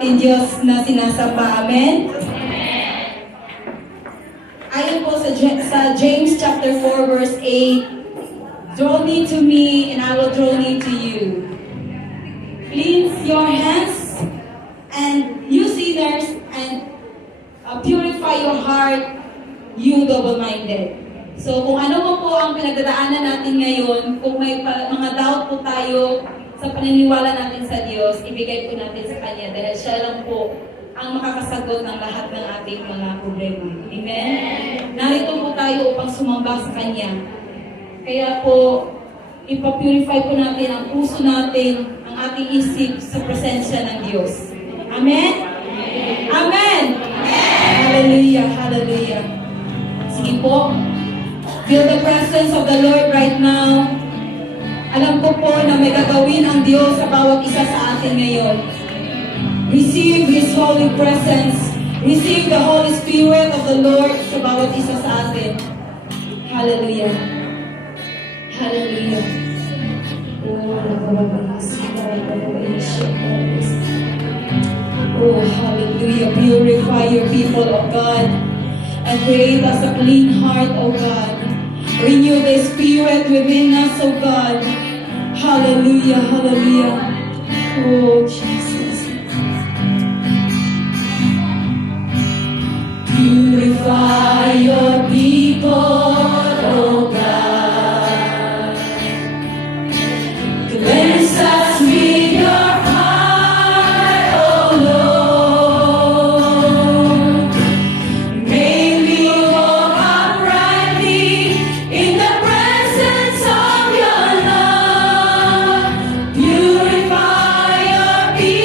ating Diyos na sinasamba. Amen? Ayon po sa James chapter 4 verse 8, "Draw near to me and I will draw near to you. Cleanse your hands and you sinners and purify your heart, you double-minded." So kung ano mo po ang pinagdadaanan natin ngayon, kung may mga doubt po tayo sa paniniwala natin sa Diyos, ibigay po natin sa Kanya dahil siya lang po ang makakasagot ng lahat ng ating mga problema. Amen? Narito po tayo upang sumamba sa Kanya. Kaya po, ipapurify po natin ang puso natin, ang ating isip sa presensya ng Diyos. Amen? Amen! Hallelujah! Hallelujah! Sige po, feel the presence of the Lord right now. Alam ko po na may gagawin ang Diyos sa bawat isa sa atin ngayon. Receive His holy presence. Receive the Holy Spirit of the Lord sa bawat isa sa atin. Hallelujah. Hallelujah. Oh, hallelujah. Purify your people, O God, and create us a clean heart, O God. Renew the Spirit within us, O God. Hallelujah, hallelujah. Oh, Jesus. Purify your people, O God. Cleanse us with your heart, O Lord. May we walk uprightly in the presence of your love. Purify your people.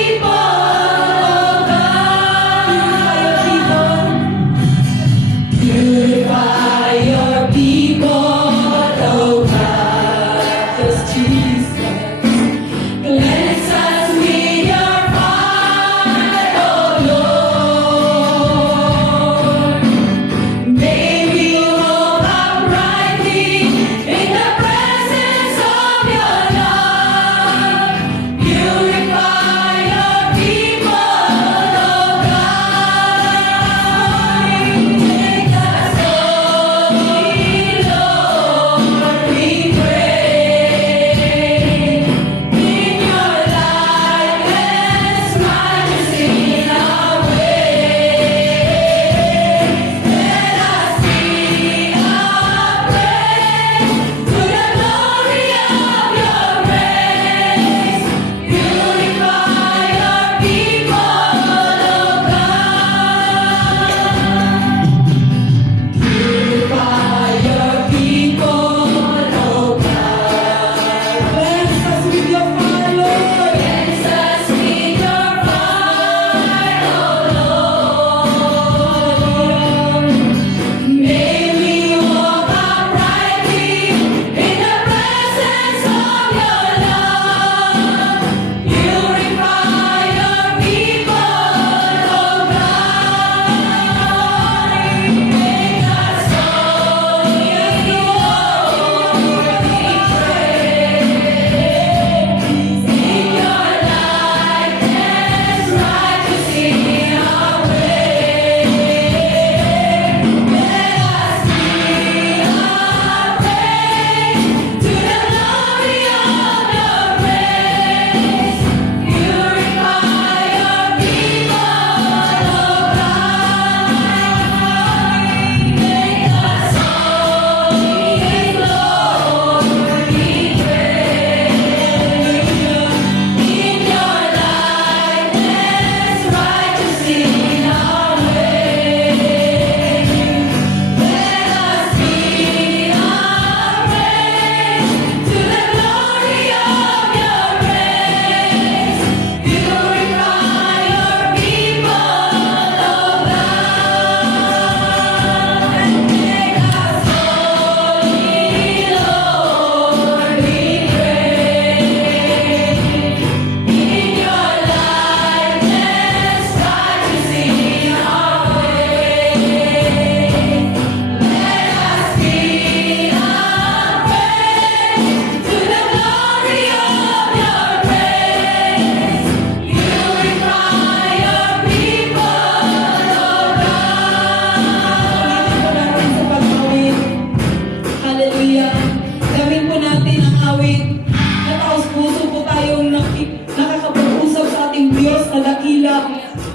Diyos na dakila.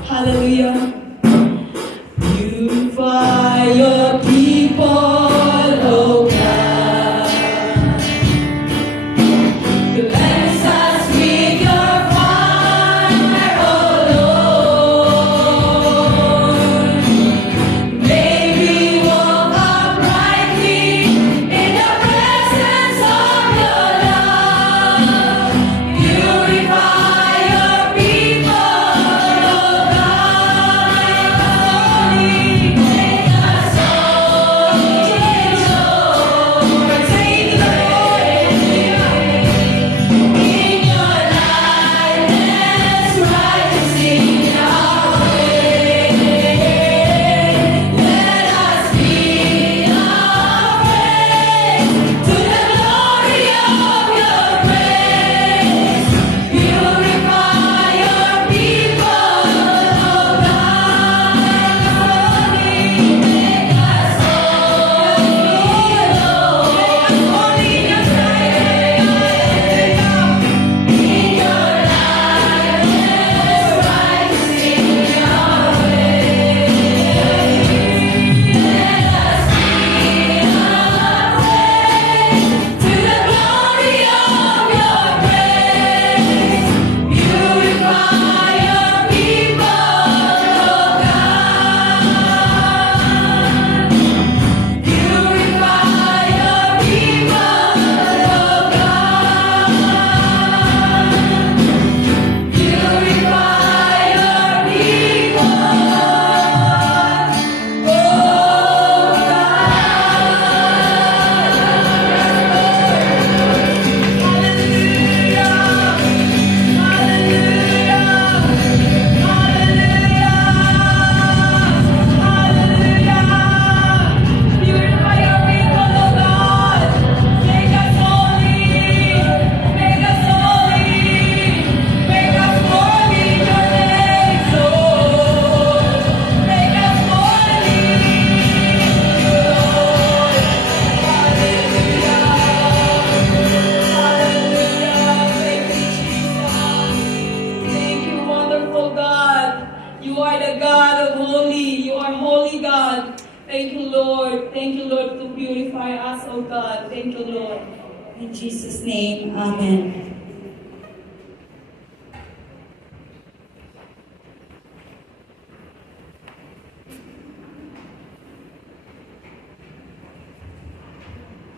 Hallelujah. Purify your people, oh God. Cleanse us with your fire, oh Lord. May we walk uprightly in the presence of your love. Purify your people, oh God. Make us holy, Lord. Take the in your likeness, righteous in our way. Let us be a praise to the glory of your praise. Purify your people, oh God. Make us holy, Lord. Holy in your sight. In your likeness, righteous in your way. Let us be a praise to the glory of your praise. Purify your people, oh God. Purify your people, oh God. Purify your people, Purify your people, oh God. Make us holy. Make us holy. Make us holy in your name, Lord. Make us holy, Lord. Hallelujah. Hallelujah. Thank you, Jesus. Thank you, wonderful God. You are the God of holy. You are holy God. Thank you, Lord. Thank you, Lord, to purify us, oh God. Thank you, Lord. In Jesus' name, amen.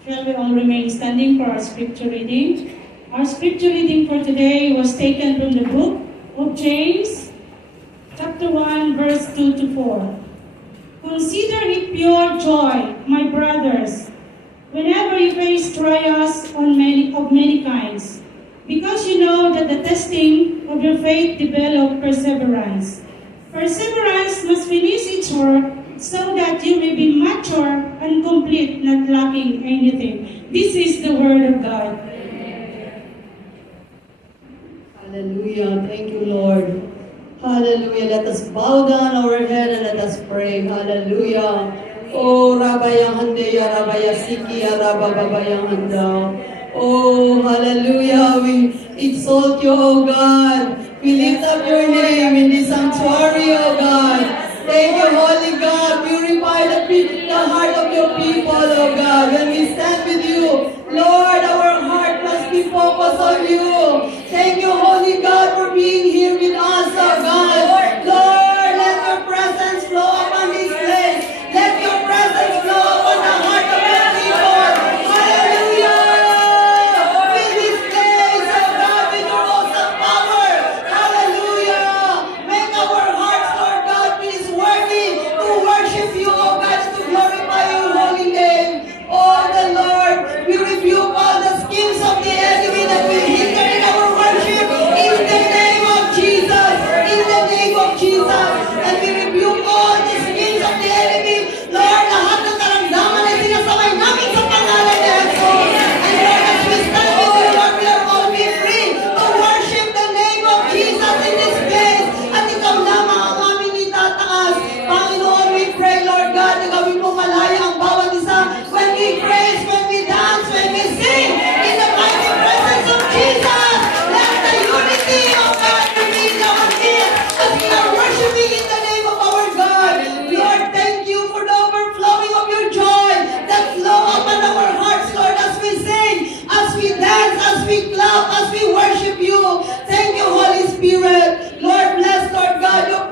Shall we all remain standing for our scripture reading? Our scripture reading for today was taken from the book of James, chapter 1, verse 2 to 4. Consider it pure joy, my brothers, whenever you face trials of many kinds, because you know that the testing of your faith develops perseverance. Perseverance must finish its work so that you may be mature and complete, not lacking anything. This is the word of God. Hallelujah. Thank you, Lord. Hallelujah. Let us bow down our head and let us pray. Hallelujah. Oh, Rabbayang Handeya, Rabbaya Sikiya, Rabbabayang Handa. Oh, hallelujah. We exalt you, oh God. We lift up your name in this sanctuary, oh God. Thank you, Holy God. Purify the heart of your people, oh God. When we stand with you, Lord, our heart must be focused on you. Thank you, Holy God, for being here with us, oh God. Lord, let your presence flow upon this place. Let your presence flow upon the heart of your people. Hallelujah. Fill this place, oh God, with your awesome power. Hallelujah. Make our hearts, Lord God, be worthy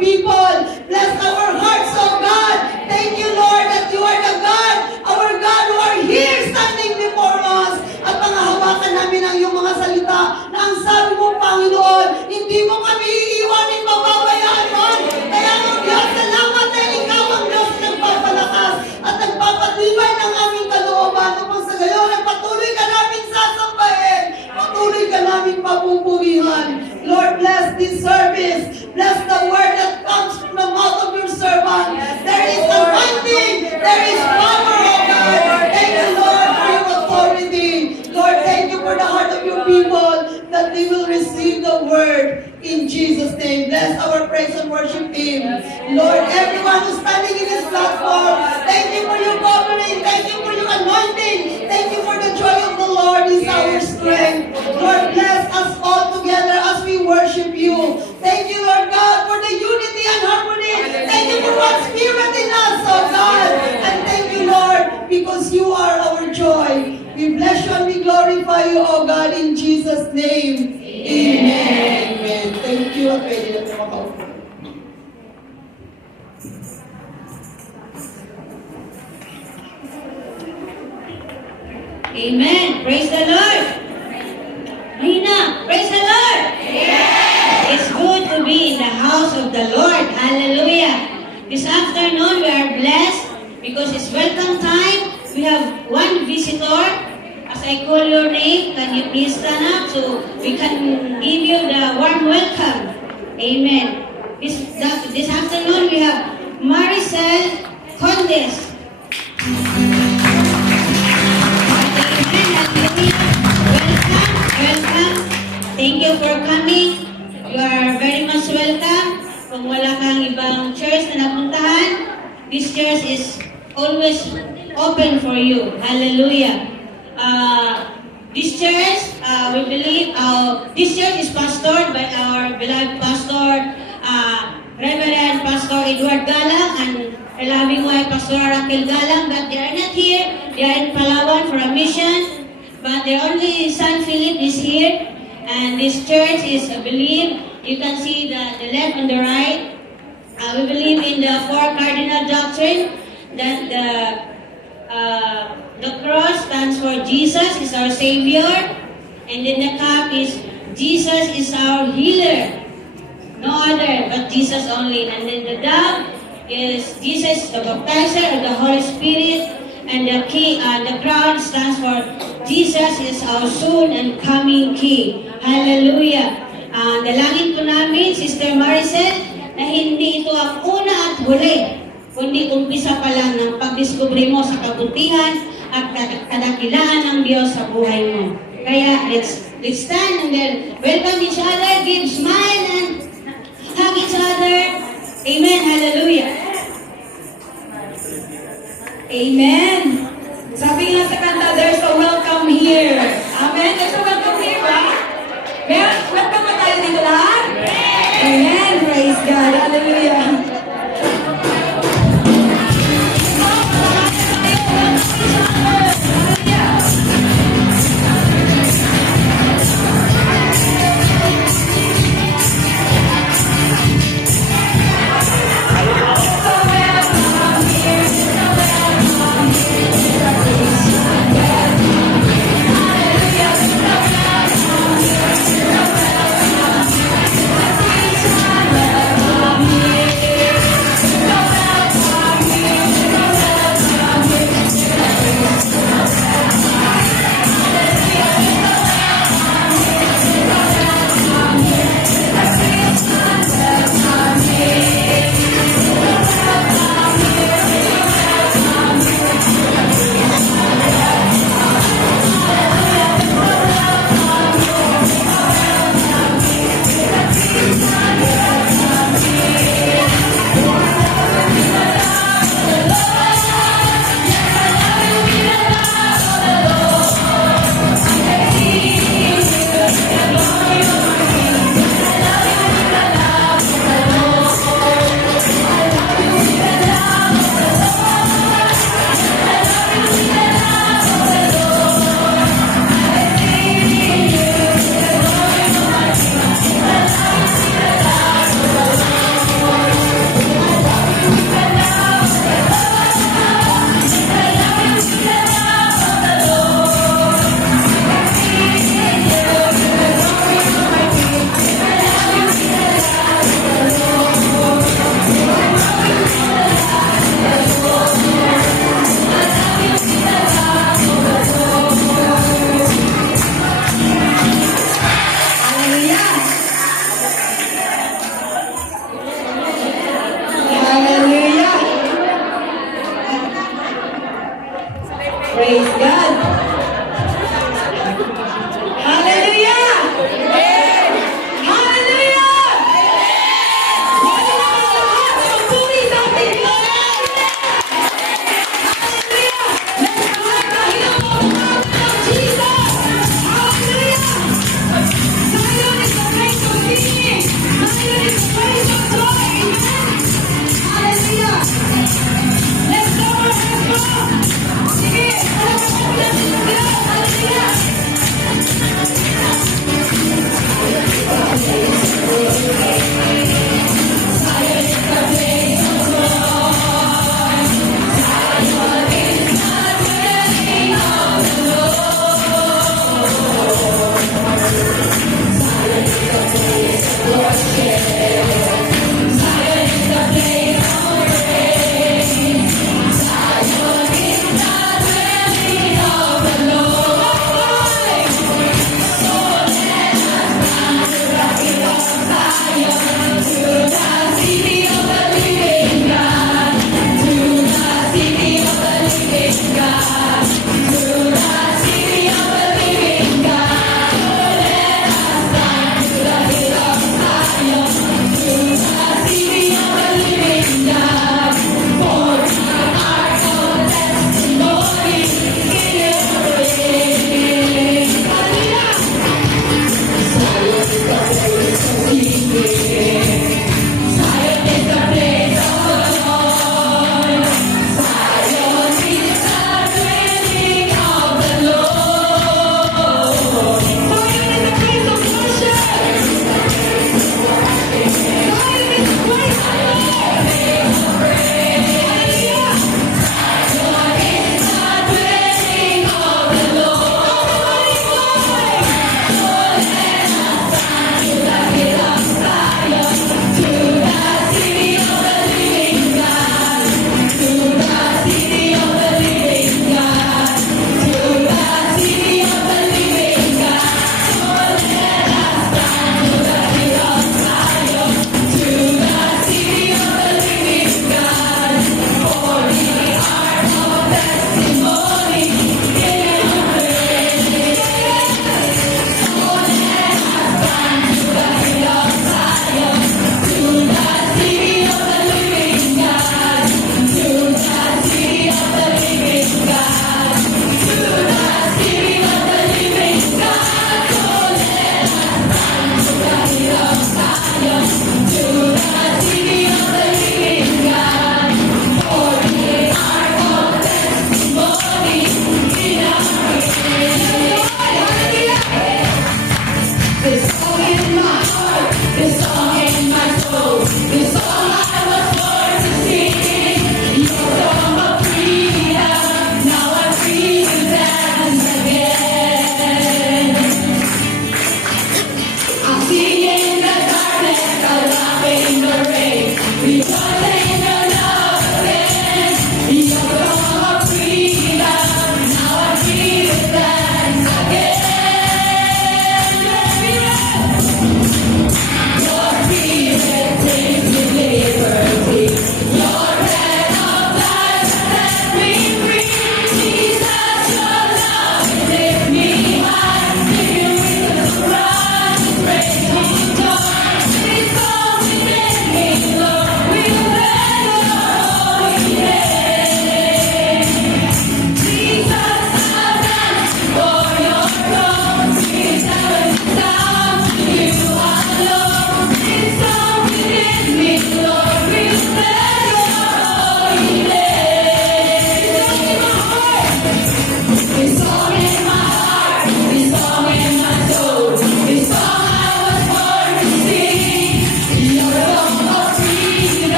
people. Bless our hearts, oh God. Thank you, Lord, that you are the God, our God, who are here standing before us. At pangahawakan namin ang iyong mga salita na ang sabi mo, Panginoon, hindi mo kami iiwanin, pababayaan, Lord. Kaya, Lord Diyos, salamat dahil ikaw ang Diyos na nagpapalakas at nagpapatibay ng aming kalooban upang sa gayon ay patuloy ka namin sasambahin, patuloy ka namin papupurihan. Lord, bless this service. Bless the word that comes from the mouth of your servant. There is anointing. There is power, oh God. Thank you, Lord, for your authority. Lord, thank you for the heart of your people that they will receive the word in Jesus' name. Bless our praise and worship team. Lord, everyone who's standing in this platform, thank you for your covering. Thank you for your anointing. Thank you for the joy of the Lord is our strength. Lord, bless us all together as we worship you. Thank you, Lord God, for the unity and harmony. Thank you for one spirit in us, oh God. And thank you, Lord, because you are our joy. We bless you and we glorify you, oh God, in Jesus' name. Amen. Amen. Thank you. At pwede na tumakaupo. Amen. Praise the Lord. Mahina. Praise the Lord. It's good to be in the house of the Lord. Hallelujah. This afternoon we are blessed because it's welcome time. We have one visitor. As I call your name, can you please stand up so we can give you the warm welcome. Amen. This afternoon we have Maricel Condes. Welcome. Thank you for coming. You are very much welcome. Kung wala kang ibang church na napuntahan, this church is always open for you. Hallelujah. This church, we believe, this church is pastored by our beloved pastor, Reverend Pastor Edward Galang and her loving wife, Pastor Raquel Galang, but they are not here. They are in Palawan for a mission, but their only son Philip is here. And this church is, I believe, you can see the left and the right. We believe in the four cardinal doctrine that the cross stands for Jesus is our Savior, and then the cup is Jesus is our healer. No other but Jesus only. And then the dove is Jesus the baptizer of the Holy Spirit, and the crown stands for Jesus is our soon and coming King. Hallelujah. Dalangin po namin, Sister Maricel, na hindi ito ang una at huli, kundi umpisa pa lang ng pagdiskubre mo sa kabutihan at kadakilaan ng Diyos sa buhay mo. Kaya let's stand and then welcome each other, give smile and hug each other. Amen. Hallelujah. Amen. Sabi nga sa kanta, there's a welcome here. Amen. There's a welcome here, ba? Welcome na tayo dito lahat? Amen. Praise God. Hallelujah.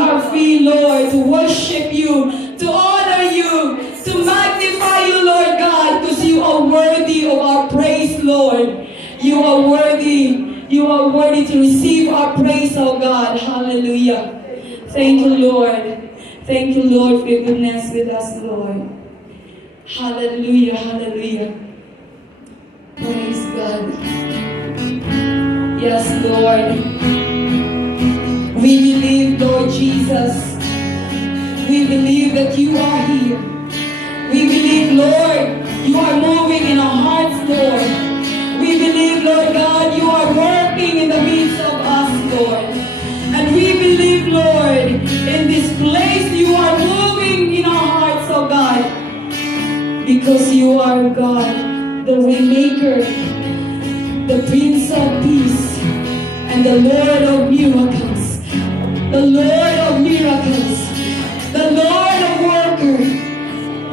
are free, Lord, to worship you, to honor you, to magnify you, Lord God, because you are worthy of our praise, Lord. You are worthy. You are worthy to receive our praise, oh God. Hallelujah. Thank you, Lord. Thank you, Lord, for your goodness with us, Lord. Hallelujah, hallelujah. Praise God. Yes, Lord. We believe, Lord Jesus. We believe that you are here. We believe, Lord, you are moving in our hearts, Lord. We believe, Lord God, you are working in the midst of us, Lord. And we believe, Lord, in this place you are moving in our hearts, oh God. Because you are God, the Waymaker, the Prince of Peace, and the Lord of miracles. The Lord of miracles. The Lord of worker.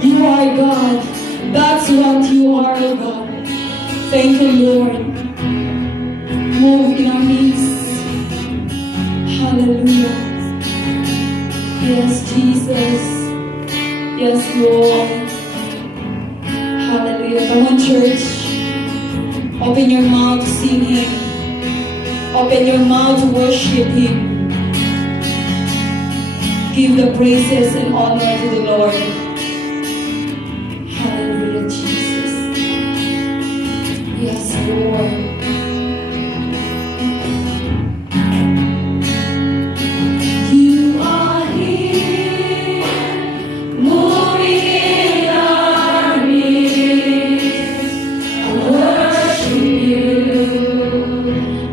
You are God. That's what you are, oh God. Thank you, Lord. Move in our midst. Hallelujah. Yes, Jesus. Yes, Lord. Hallelujah. Come on, church. Open your mouth to sing Him. Open your mouth to worship Him. Give the praises and honor to the Lord. Hallelujah, Jesus. Yes, Lord. You are here, moving in our midst. I worship you.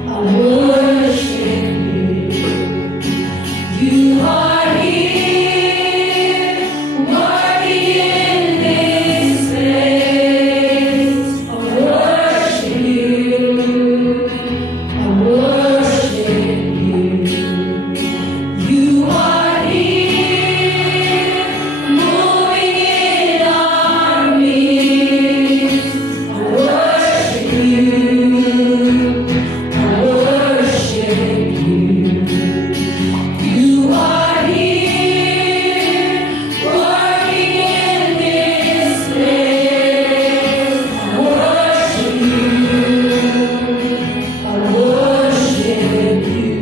I worship you. You are here, working in this place. I worship you. I worship you. You are here, moving in our midst. I worship you. I worship you. You are here, working in this place. I worship you. I worship you.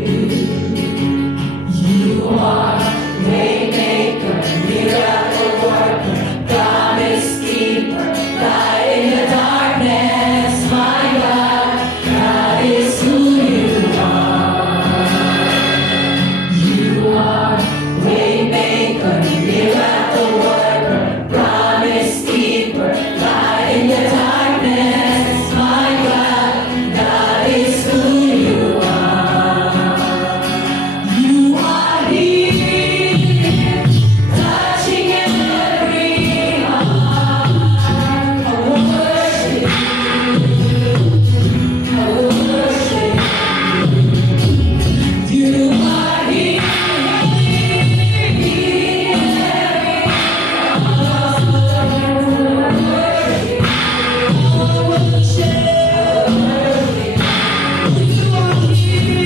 You are Waymaker, miracle worker, promise keeper, light in the darkness. My God, that is who you are. You are Waymaker, miracle worker, promise keeper, light in the darkness. My God, that is who you are. You are here, touching every heart. I worship you. I worship you. You are here.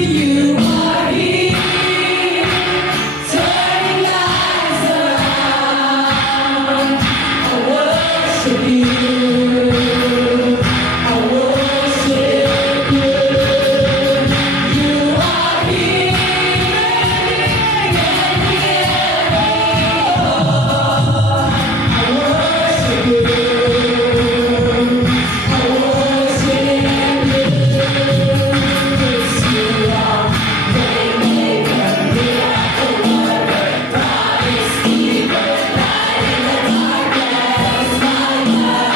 You are here, turning lives around. I worship you. I worship you. You are here, I worship you. I worship you. You are Waymaker, miracle worker, promise keeper, light in the darkness. My God,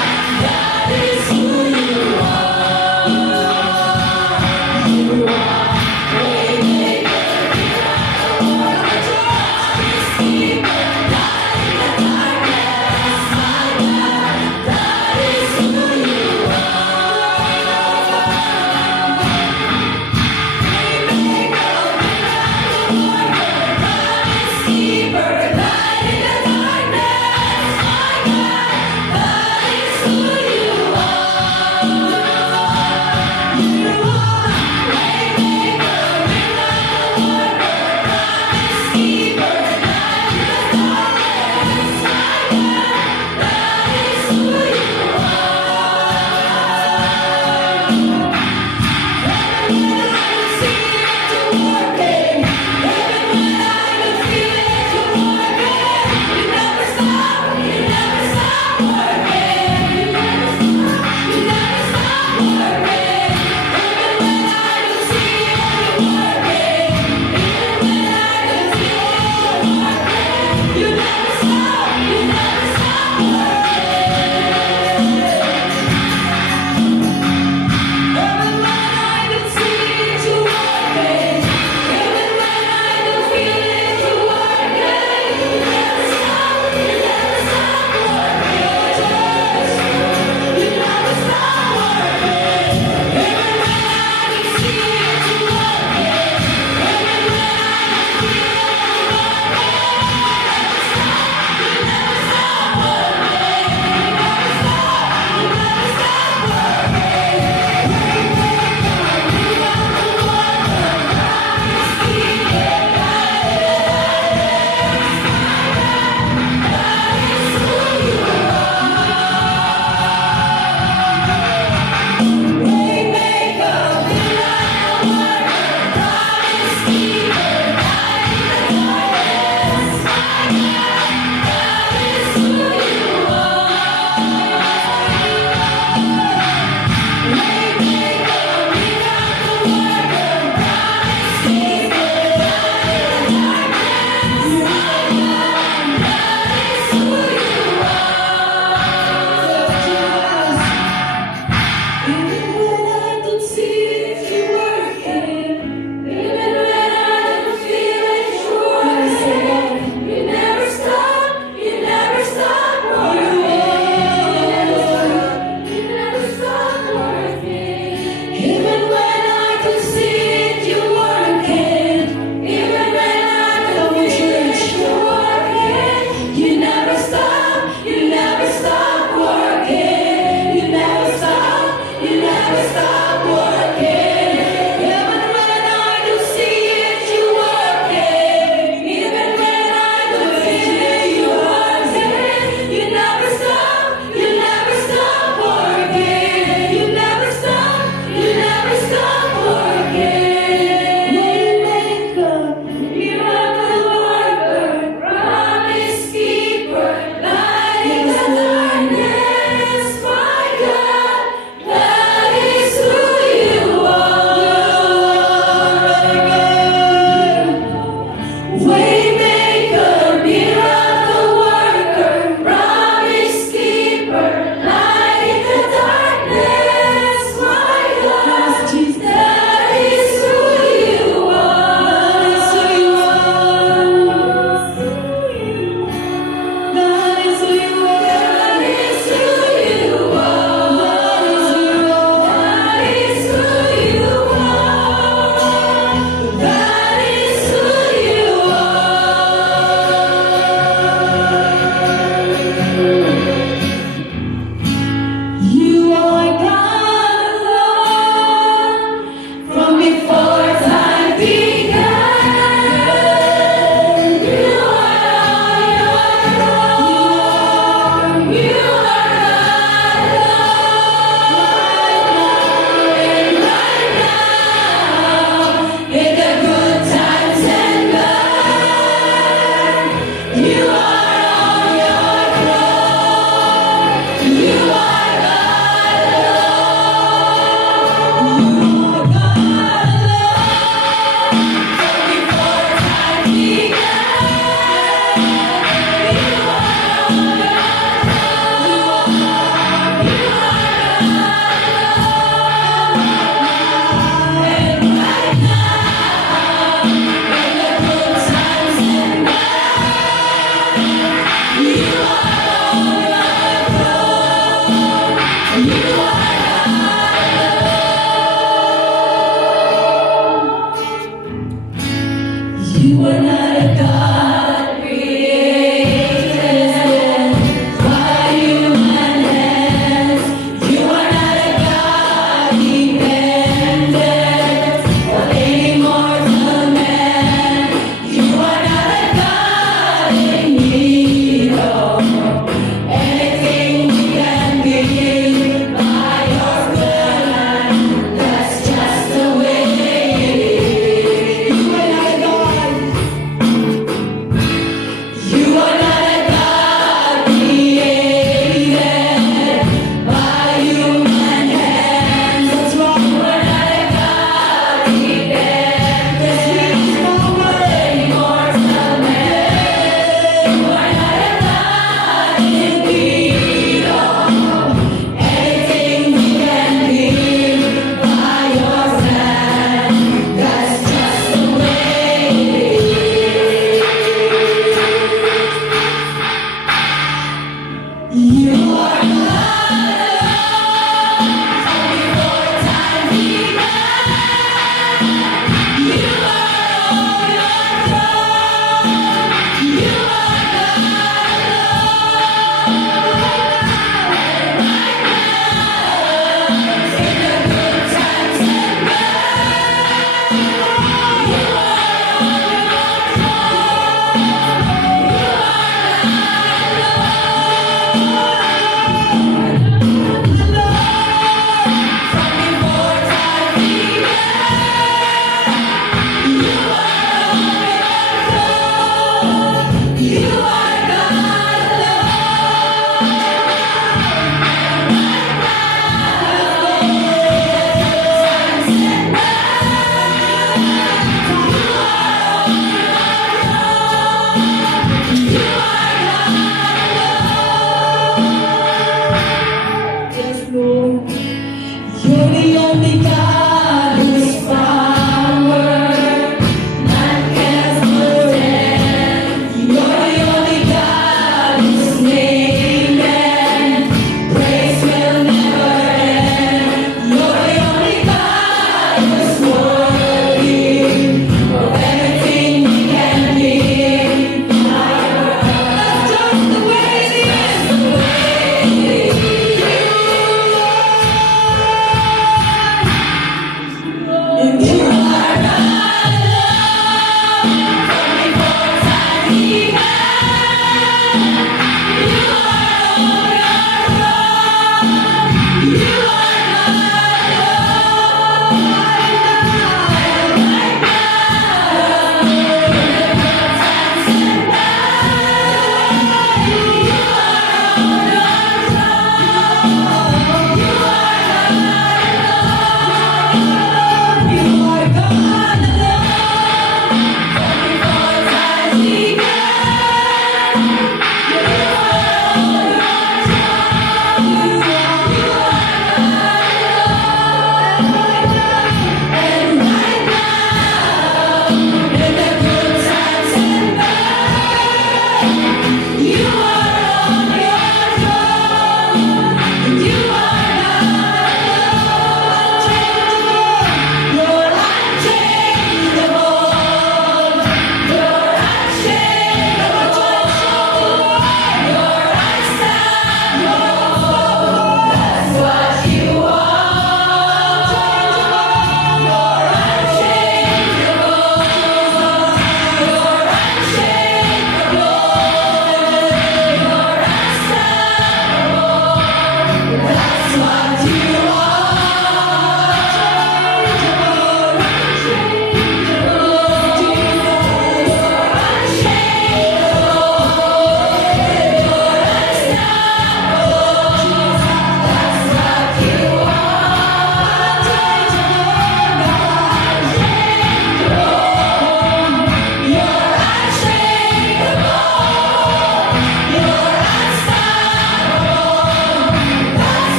never stop working. Even when I don't see it, you're working. Even when I don't feel it, you're working. You never stop working. You never stop working. Waymaker, miracle worker, promise keeper, light in the darkness, my God, that is who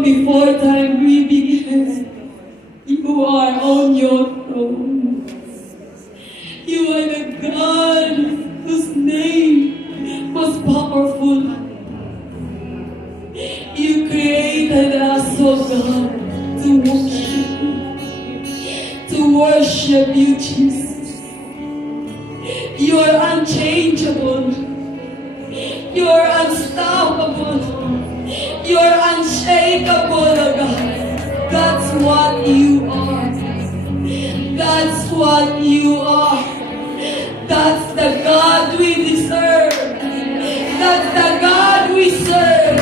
From before time we began, you are on your throne. You are the God whose name was powerful. You created us, oh God, to worship you, Jesus. You are unchangeable. You are unstoppable. You are unshakable, oh God. That's what you are. That's what you are. That's the God we deserve. That's the God we serve.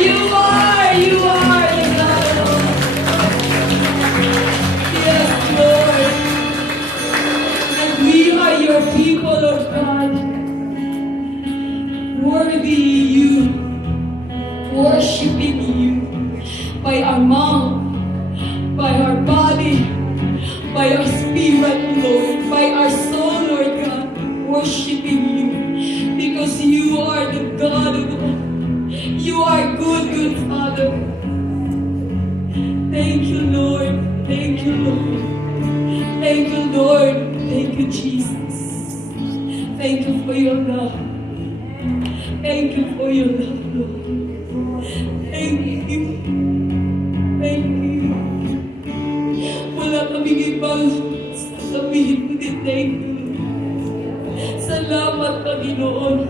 You are the God. Yes, Lord. And we are your people, oh God. Worthy you, worshiping you by our mouth, by our body, by our spirit, Lord, by our soul, Lord God, worshiping you, because you are the God of all. You are good, good Father. Thank you, Lord. Thank you, Lord. Thank you, Lord. Thank you, Jesus. Thank you for your love. Thank you for your love, Lord. Thank you. Thank you. Wala kaming ibang sasabihin kundi thank you. Salamat, Panginoon.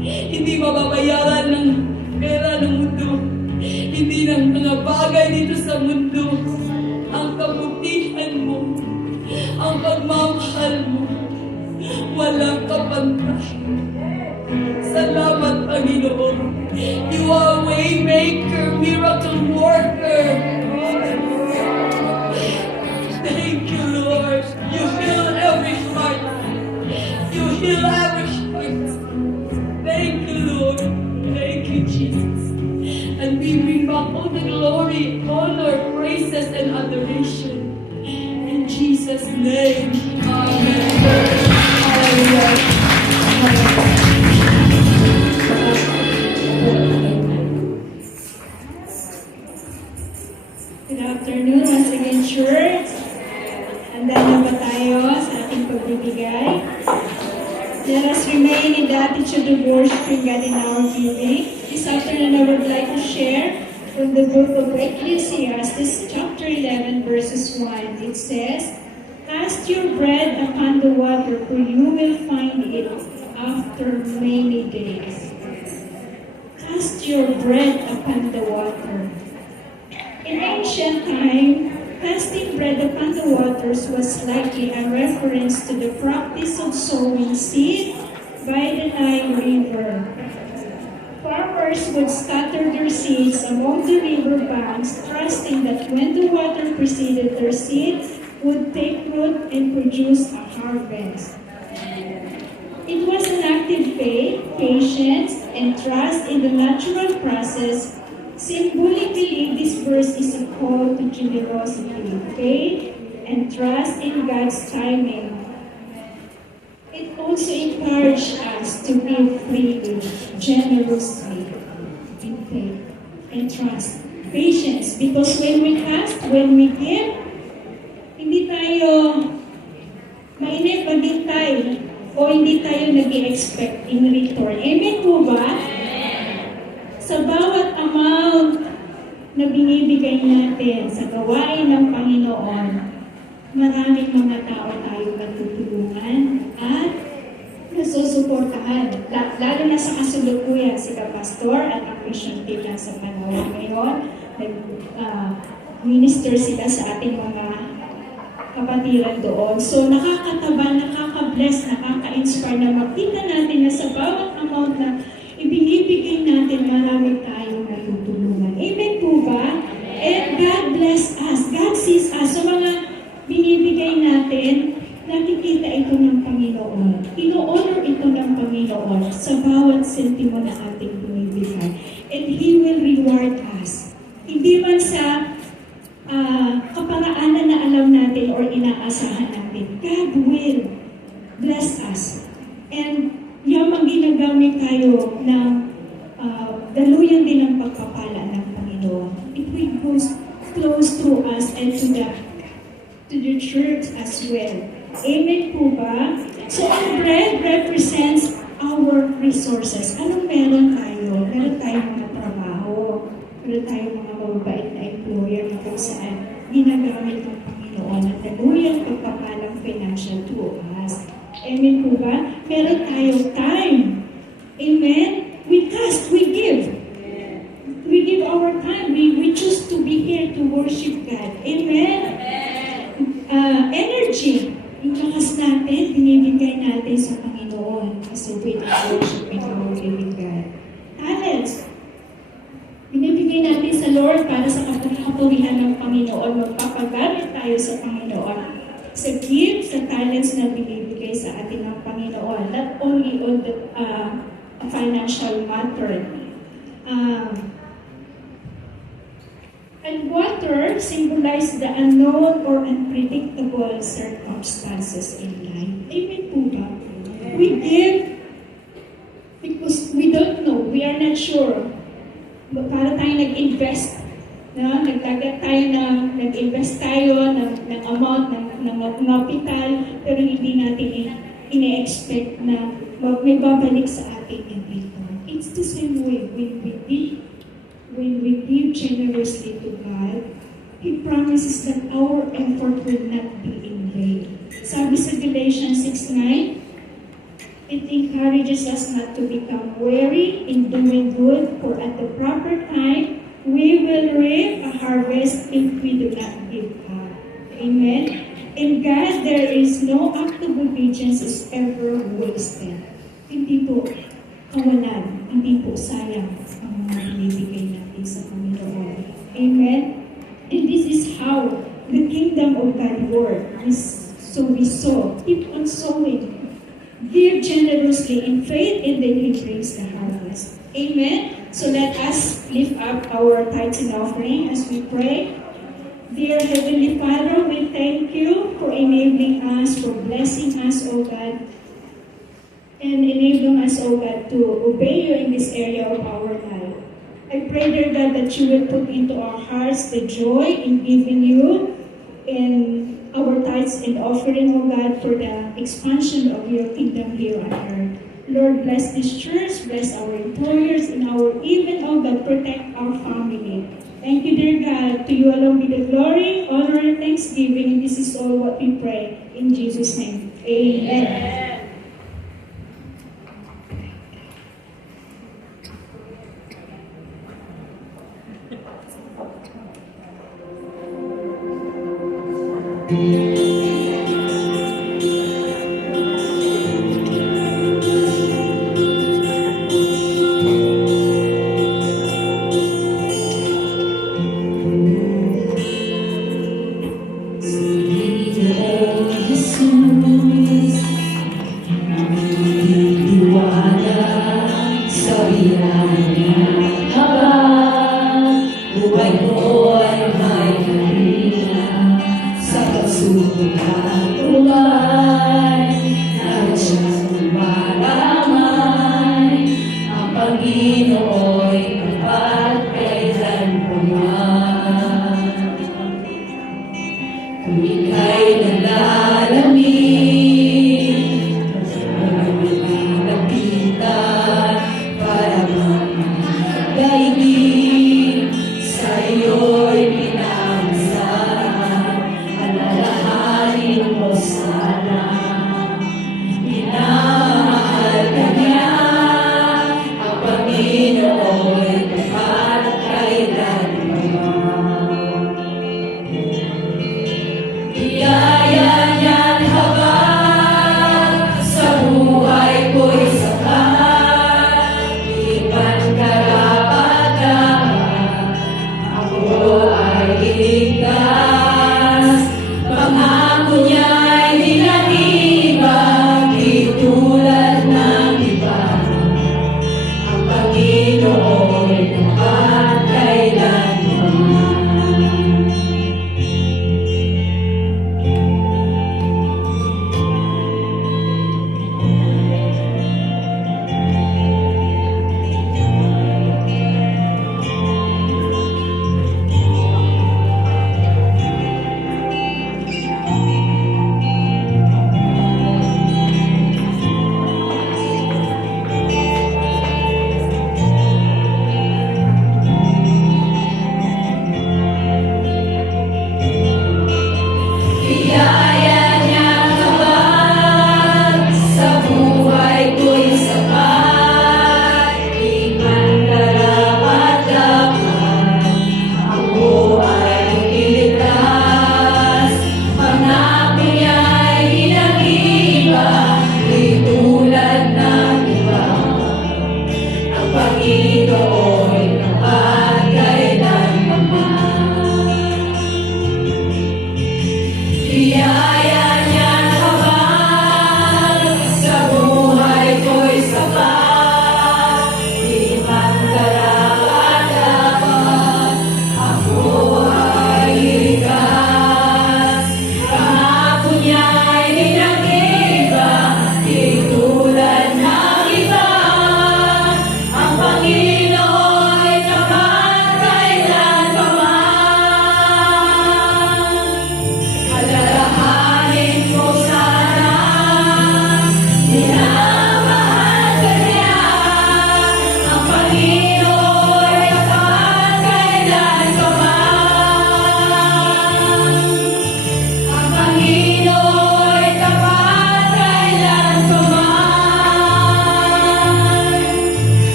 Hindi mababayaran ng pera ng mundo. Hindi ng mga bagay dito sa mundo. Ang kabutihan mo, ang pagmamahal mo, walang kapantay. Salamat, Panginoon. You are a way maker, miracle worker. Thank you, Lord. You heal every heart. You heal every heart. Thank you, Lord. Thank you, Jesus. And we bring back all the glory, honor, praises, and adoration. In Jesus' name. Amen. Hallelujah. Good afternoon once again, church. Handa na ba tayo sa ating pagbibigay? Let us remain in the attitude of worshiping God in our giving. This afternoon I would like to share from the book of Ecclesiastes, chapter 11, verses 1. It says, "Cast your bread upon the water, for you will find it after many days." Cast your bread upon the water. In ancient time, casting bread upon the waters was likely a reference to the practice of sowing seed by the Nile River. Farmers would scatter their seeds among the river banks, trusting that when the water preceded their seed, would take root and produce a harvest. It was an active faith, patience, and trust in the natural process. Symbolically, this verse is a call to generosity, faith, and trust in God's timing. It also encouraged us to give freely, generously, in faith and trust. Patience, because when we cast, when we give, hindi tayo mainip maghintay o hindi tayo nag-i-expect in return. Amen po ba? Sa bawat amount na binibigay natin sa gawain ng Panginoon, maraming mga tao tayo natutulungan at nasusuportahan. Lalo na sa kasalukuyan, si Pastor at ang mission team na sa panahon ngayon, minister sila sa ating mga kapatiran doon. So nakakataba, nakaka-bless, nakaka-inspire na makita natin na sa bawat amount na ibinibigay natin, marami tayong natutulungan. Amen po ba? And God bless us. God sees us. So mga binibigay natin, nakikita ito ng Panginoon. Ino-honor ito ng Panginoon sa bawat sentimo na ating binibigay. And He will reward us. Hindi man sa kaparaanan na alam natin or inaasahan natin. God will bless us. And yung ginagamit tayo ng daluyan din ng pagpapala ng Panginoon. flows through us and to the church as well. Amen po ba? So, ang bread represents our resources. Anong meron tayo? Meron tayong mga trabaho. Meron tayong mga mababait na employer na kung saan ginagamit ng Panginoon at naguyang pagpapalang financial to us. Amen po ba? Meron tayong time. Amen? We cast, we give. We give our time. We choose to be here to worship God. Amen? Energy. Yung lakas natin, binibigay natin sa Panginoon as a way to worship in our living God. Talents. Binibigay natin sa Lord para sa kapurihan ng Panginoon. Magpapagamit tayo sa Panginoon. Sa gift, sa talents na binibigay sa atin ng Panginoon. Not only on the financial matter. And water symbolizes the unknown or unpredictable circumstances in life. Amen po ba? We give because we don't know. We are not sure. Para tayo nag-invest. No? Nag-invest tayo ng amount, ng capital, pero hindi natin ine-expect na may babalik sa atin in return. It's the same way when we give generously to God, He promises that our effort will not be in vain. Sabi sa Galatians 6:9, it encourages us not to become weary in doing good, for at the proper time, we will reap a harvest if we do not give up. Amen? In God, there is no act of obedience is ever wasted. Hindi po kawalan, hindi po sayang ang mga binibigay natin sa Panginoon. Amen? And this is how the kingdom of God works. So we sow. Keep on sowing. Give generously in faith, and then He brings the harvest. Amen? So let us lift up our tithes and offering as we pray. Dear Heavenly Father, we thank you for enabling us, for blessing us, O God, and enabling us, O God, to obey you in this area of our life. I pray, dear God, that you will put into our hearts the joy in giving you in our tithes and offering, O God, for the expansion of your kingdom here on earth. Lord, bless this church, bless our employers, and even, O God, protect our family. Thank you, dear God. To you alone be the glory, honor, and thanksgiving. And this is all what we pray. In Jesus' name, amen. Buhay ko ay may kanina sa pagsuko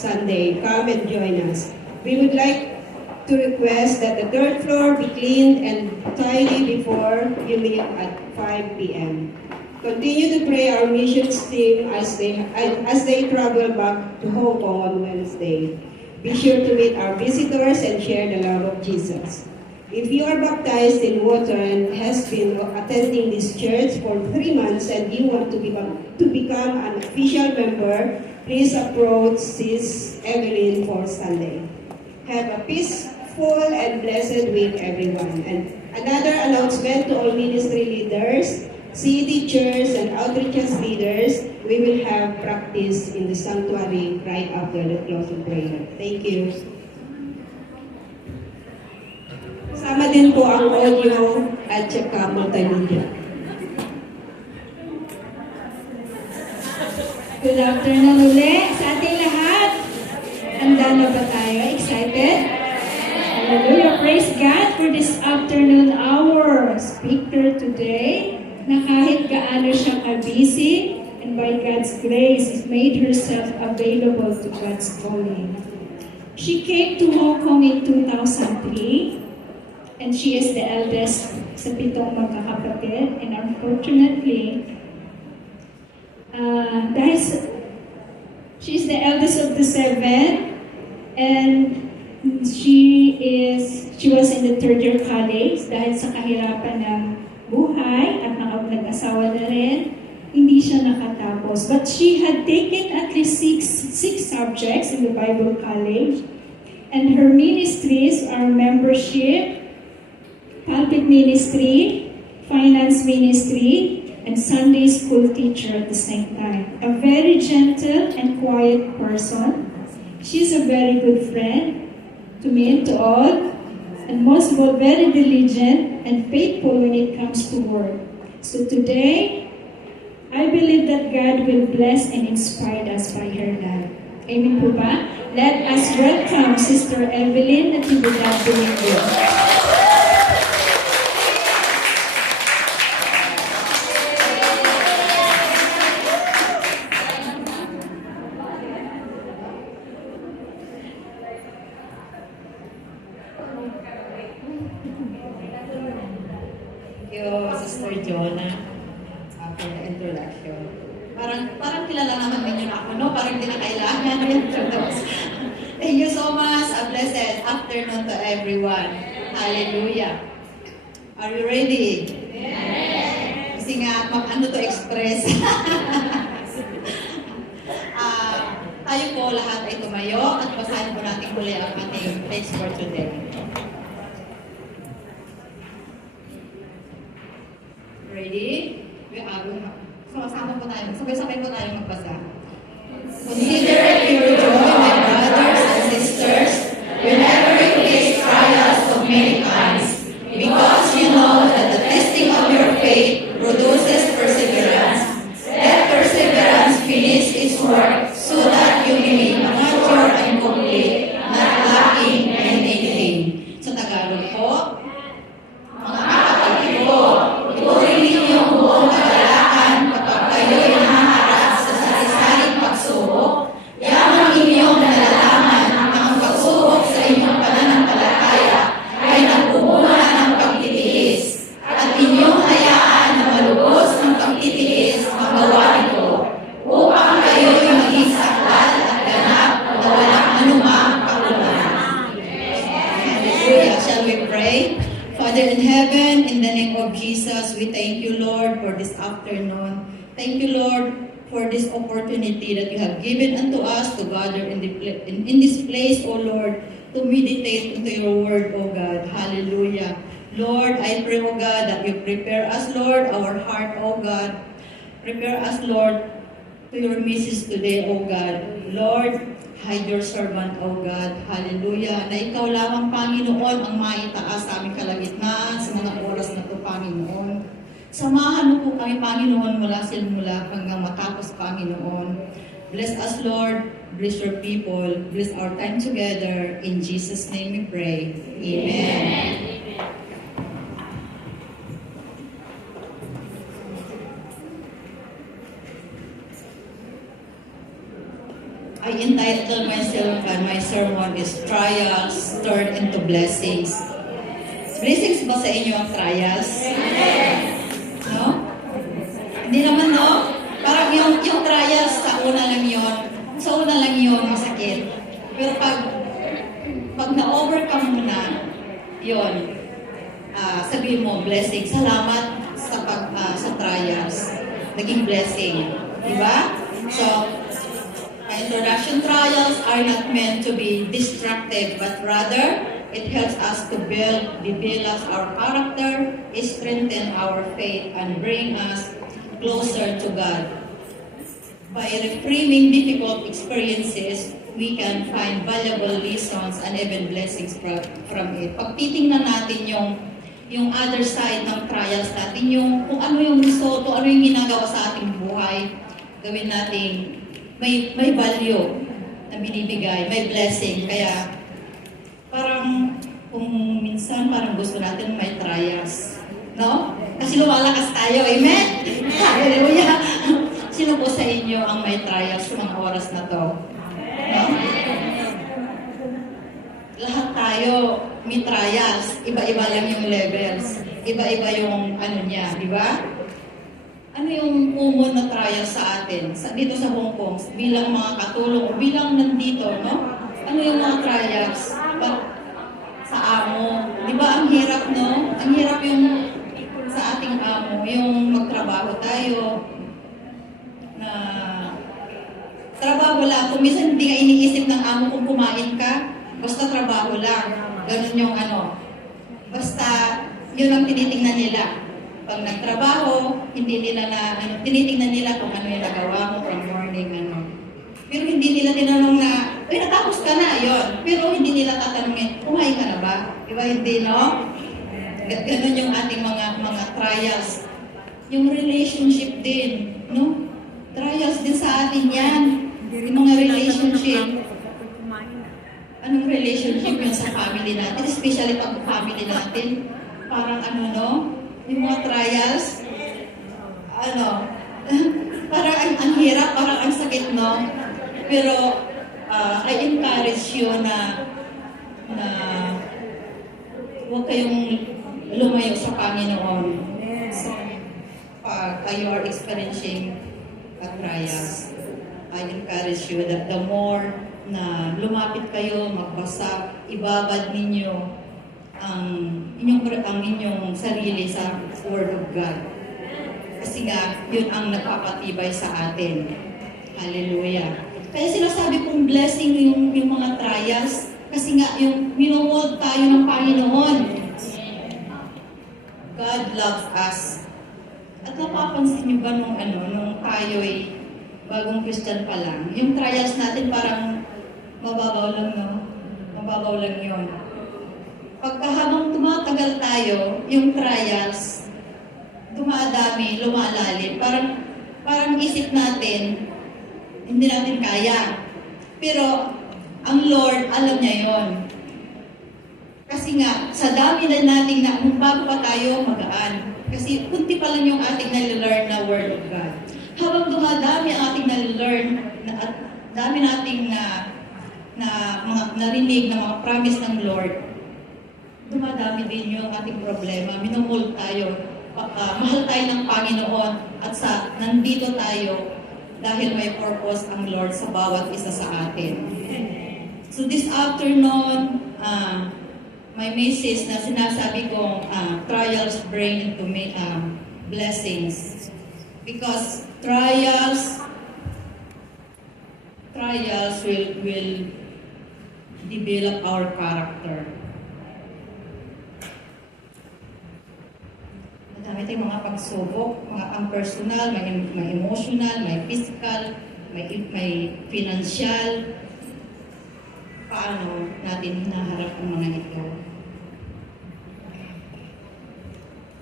Sunday. Come and join us. We would like to request that the third floor be cleaned and tidy before you leave at 5 p.m. Continue to pray our missions team as they travel back to Hong Kong on Wednesday. Be sure to meet our visitors and share the love of Jesus. If you are baptized in water and has been attending this church for 3 months and you want to become an official member, please approach Sis Evelyn for Sunday. Have a peaceful and blessed week, everyone. And another announcement to all ministry leaders, city teachers, and outreach leaders, we will have practice in the sanctuary right after the closing prayer. Thank you. Kasama din po ang audio at saka multimedia. Good afternoon ulit sa ating lahat. Handa na ba tayo? Excited? Hallelujah. Praise God for this afternoon hour. Speaker today, na kahit gaano siya ka-busy, and by God's grace, has made herself available to God's calling. She came to Hong Kong in 2003, and she is the eldest sa 7 magkakapatid, and unfortunately, she's the eldest of the 7, and she was in the 3rd year college dahil sa kahirapan ng buhay at nag-asawa na rin, hindi siya nakatapos. But she had taken at least six subjects in the Bible college, and her ministries are membership, pulpit ministry, finance ministry, and Sunday school teacher at the same time. A very gentle and quiet person. She's a very good friend to me and to all, and most of all, very diligent and faithful when it comes to work. So today, I believe that God will bless and inspire us by her life. Amen po ba? Let us welcome Sister Evelyn Natividad Domingo. Sister Jonah, for the introduction. Parang kilala naman ninyo na ako, no? Parang hindi na kailangan introduce. Thank you so much. A blessed afternoon to everyone. Hallelujah. Are you ready? Yes. Kasi nga, ano to express? Tayo po lahat ay tumayo at basahin po natin muli ang ating text for today. Ready? Sama-sama po tayo. Sabay-sabay po tayo magbasa. Consider it your joy, my brothers and sisters, whenever you face trials of many kinds, because you know that the testing of your faith produces perseverance. Let perseverance finish its work, so that you may be mature and complete, not lacking anything. Sa Tagalog po, mga kapatid ko, ituloy ninyo ang buong kagalakan kapag kayo'y nahaharap sa sari-saring pagsubok. Yamang inyong nalalaman na ang pagsubok sa inyong pananampalataya ay nagbubunga ng pagtitiis, at inyong hayaan na malubos ng pagtitiis ang gawa nito, upang kayo'y maging saklal at ganap na walang anumang kakulangan. Hallelujah. Shall we pray? Father in heaven, in the name of Jesus, we thank you, Lord, for this afternoon. Thank you, Lord, for this opportunity that you have given unto us to gather in this place, O Lord, to meditate into your word, O God. Hallelujah. Lord, I pray, O God, that you prepare us, Lord, our heart, O God. Prepare us, Lord, to your message today, O God. Lord, hide your servant, O God. Hallelujah. Na ikaw lamang, Panginoon, ang maitaas sa aming kalagitnaan sa mga oras na ito, Panginoon. Samahan mo po kami, Panginoon, mula simula hanggang matapos, Panginoon. Bless us, Lord. Bless your people. Bless our time together. In Jesus' name we pray. Amen. I entitled myself my sermon is Trials Turn into Blessings. Blessings ba sa inyo ang trials? No? Hindi naman, no? Parang yung trials sa una lang yun, masakit. Pero pag na-overcome mo na, yun, sabihin mo, blessing. Salamat sa trials. Naging blessing. Diba? So, introduction trials are not meant to be destructive, but rather, it helps us to develop our character, strengthen our faith, and bring us closer to God. By reframing difficult experiences, we can find valuable lessons and even blessings from it. Pag titingnan natin yung other side ng trials natin, kung ano yung result, kung ano yung ginagawa sa ating buhay, gawin natin may value na binibigay, may blessing. Kaya parang kung minsan parang gusto natin may trials, no? Kasi lumalakas tayo, amen? Hallelujah! Sino po sa inyo ang may trials sa mga oras na to? No? Lahat tayo may trials. Iba-iba lang yung levels. Iba-iba yung ano niya, di ba? Ano yung common na trials sa atin? Dito sa Hong Kong, bilang mga katulong, bilang nandito, no? Ano yung mga trials? Sa amo. Di ba ang hirap, no? Ang hirap yung sa ating amo, yung magtrabaho tayo, na trabaho lang. Kung minsan hindi ka iniisip ng amo kung kumain ka, basta trabaho lang. Ganun yung ano. Basta, yun ang tinitingnan nila. Pag nagtrabaho, hindi nila tinitingnan nila kung ano yung nagawa mo from morning, ano. Pero hindi nila tinanong na, natapos ka na, yun. Pero hindi nila tatanungin, kumain ka na ba? Diba hindi, no? Ganun yung ating mga trials. Yung relationship din, no? Trials din sa atin yan. Yung mga relationship. Anong relationship yun sa family natin? Especially pag family natin. Parang ano, no? Yung mga trials. Ano? Parang ang hirap, parang ang sakit, no? Pero, I encourage you na huwag kayong lumayo sa Panginoon. Pag you are experiencing trials, I encourage you that the more na lumapit kayo, magbasa, ibabad ninyo ang inyong sarili sa Word of God. Kasi nga, yun ang nagpapatibay sa atin. Hallelujah. Kaya sinasabi kong blessing yung mga trials, kasi nga yung minumold tayo ng Panginoon. God loves us. At napapansin niyo ba nung tayo'y bagong Christian pa lang, yung trials natin parang mababaw lang, no? Mababaw lang yun. Pagka habang tumatagal tayo, yung trials, dumadami, lumalalim. Parang isip natin, hindi natin kaya. Pero, ang Lord, alam niya yon. Kasi nga, sa dami na nating bago pa tayo, magaan. Kasi kunti pa lang yung ating nalilearn na Word of God. Habang dumadami ang ating nalilearn, at dami nating mga narinig na mga promise ng Lord, dumadami din yung ating problema. Minumul tayo. Mahal tayo ng Panginoon at nandito tayo dahil may purpose ang Lord sa bawat isa sa atin. So this afternoon, my message na sinasabi kong trials bring into me blessings. Because trials will develop our character. Madami tayong mga pagsubok, ang personal, may emotional, may physical, may financial. Paano natin hinaharap ang mga ito?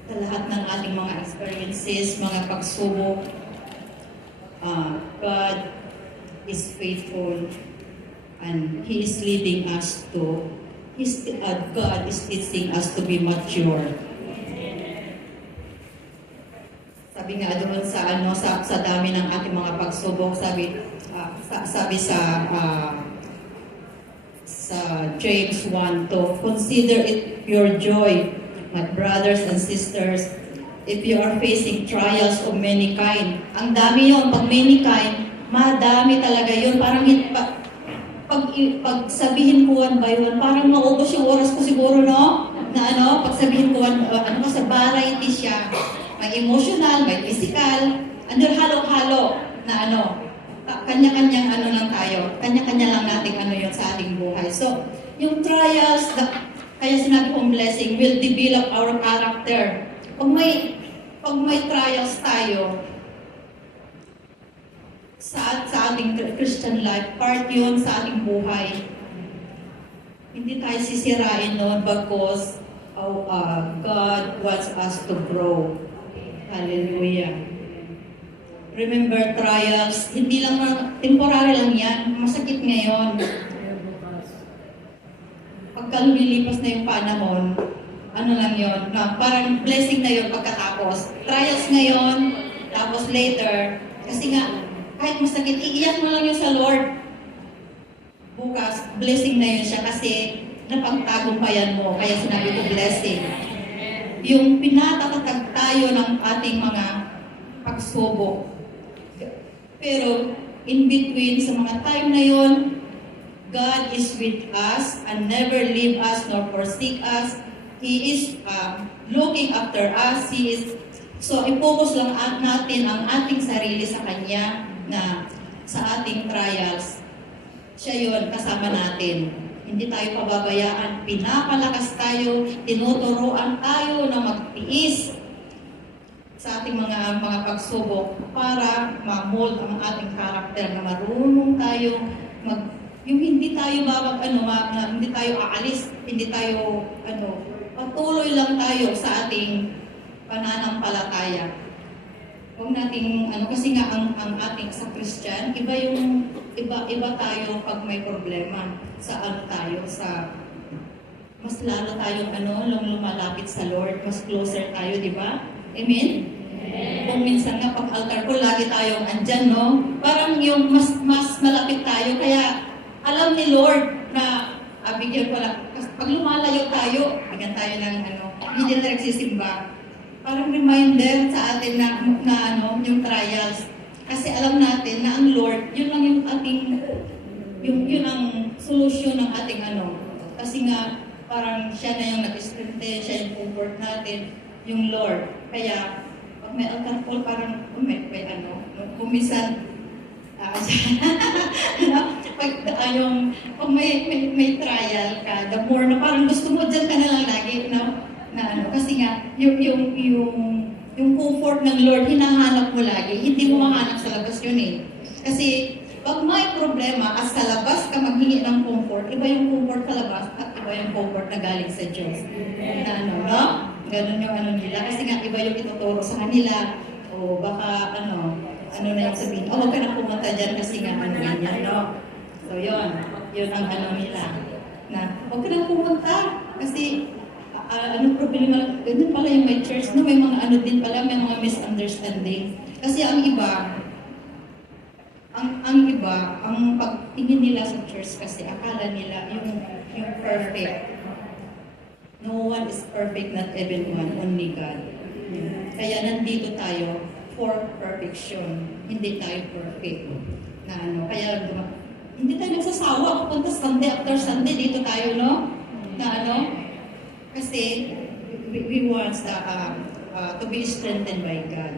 Sa lahat ng ating mga experiences, mga pagsubok, God is faithful and He is leading us to, God is teaching us to be mature. Sabi nga doon sa dami ng ating mga pagsubok, sabi sa sa James 1:2. Consider it pure joy, my brothers and sisters, if you are facing trials of many kind. Ang dami yun. Pag many kind, madami talaga yun. Parang pag sabihin ko one by one, parang maubos yung oras ko siguro, no? Na pag sabihin ko kasi variety siya. May emotional, may physical, andun halo-halo na kanya-kanyang lang tayo. Kanya-kanya lang nating yun sa ating buhay. So, yung trials, kaya sinabi kong blessing, will develop our character. Pag may trials tayo, sa ating Christian life, part yun sa ating buhay. Hindi tayo sisirain noon because God wants us to grow. Hallelujah. Remember, trials, hindi lang temporary lang yan. Masakit ngayon. Pagka lumilipas na yung panahon, lang yun, parang blessing na yun pagkatapos. Trials ngayon, tapos later, kasi nga, kahit masakit, iiyak mo lang yun sa Lord. Bukas, blessing na yun siya kasi napagtagumpayan mo. Kaya sinabi ko blessing. Yung pinatatatag tayo ng ating mga pagsubok. Pero, in between, sa mga time na yun, God is with us and never leave us nor forsake us. He is looking after us. So, i-focus lang natin ang ating sarili sa Kanya na sa ating trials. Siya yun, kasama natin. Hindi tayo pababayaan. Pinapalakas tayo, tinuturuan tayo na magtiis sa ating mga pagsubok para ma-mold ang ating karakter na marunong tayo yung hindi tayo hindi tayo aalis, hindi tayo patuloy lang tayo sa ating pananampalataya. Huwag nating kasi nga ang ating sa Christian, iba tayo pag may problema sa tayo sa mas lalo tayong lumalapit sa Lord, mas closer tayo, di ba? Amen? Kung minsan nga pag altar ko, lagi tayong andyan, no? Parang yung mas malapit tayo, kaya alam ni Lord na bigyan ko lang. Pag lumalayo tayo, bigyan tayo ng hindi na nagsisimba. Parang reminder sa atin na yung trials. Kasi alam natin na ang Lord, yun lang yung ating, yun ang solusyon ng ating Kasi nga, parang siya na yung nag-strengthen, siya yung comfort natin, yung Lord. Kaya, pag may altar call, parang kumisan, pag may trial ka, the more na parang gusto mo dyan ka na lang lagi, kasi nga, yung comfort ng Lord, hinahanap mo lagi, hindi mo mahanap sa labas yun eh. Kasi, pag may problema, sa labas ka maghingi ng comfort, iba yung comfort sa labas, at iba yung comfort na galing sa Diyos. Na ganun yung nila. Kasi nga, iba yung ituturo sa kanila, o baka, na yung sabihin, huwag ka na pumunta dyan kasi nga, ganyan, no? So, yun ang nila. Na, huwag ka na pumunta, kasi, problema, ganun pala yung may church, no? May mga din pala, may mga misunderstanding. Kasi ang iba, ang pagtingin nila sa church kasi akala nila yung perfect. No one is perfect, not even one, only God. Kaya nandito tayo for perfection. Hindi tayo perfect. Kaya hindi tayo nagsasawa. Pupunta Sunday after Sunday, dito tayo, no? Kasi we want to be strengthened by God.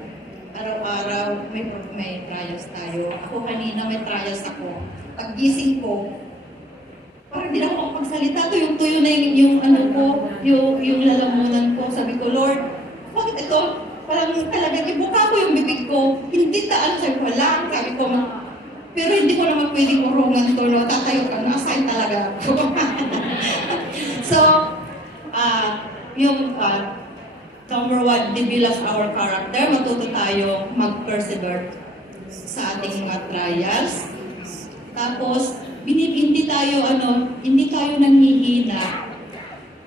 Araw-araw may trials tayo. Ako kanina may trials ako. Pag-gising ko, parang di na ako makapagsalita. Tuyo na yung lalamunan ko. Sabi ko, Lord, bakit ito? Parang talagang ibuka ko yung bibig ko. Hindi sabi ko, wala. Sabi ko, pero hindi ko naman pwedeng urungan to. No? Tatayo ka, na-assign talaga ako. So, number one, develop our character. Matuto tayo mag-persevere sa ating mga trials. Tapos, hindi tayo nanghihina.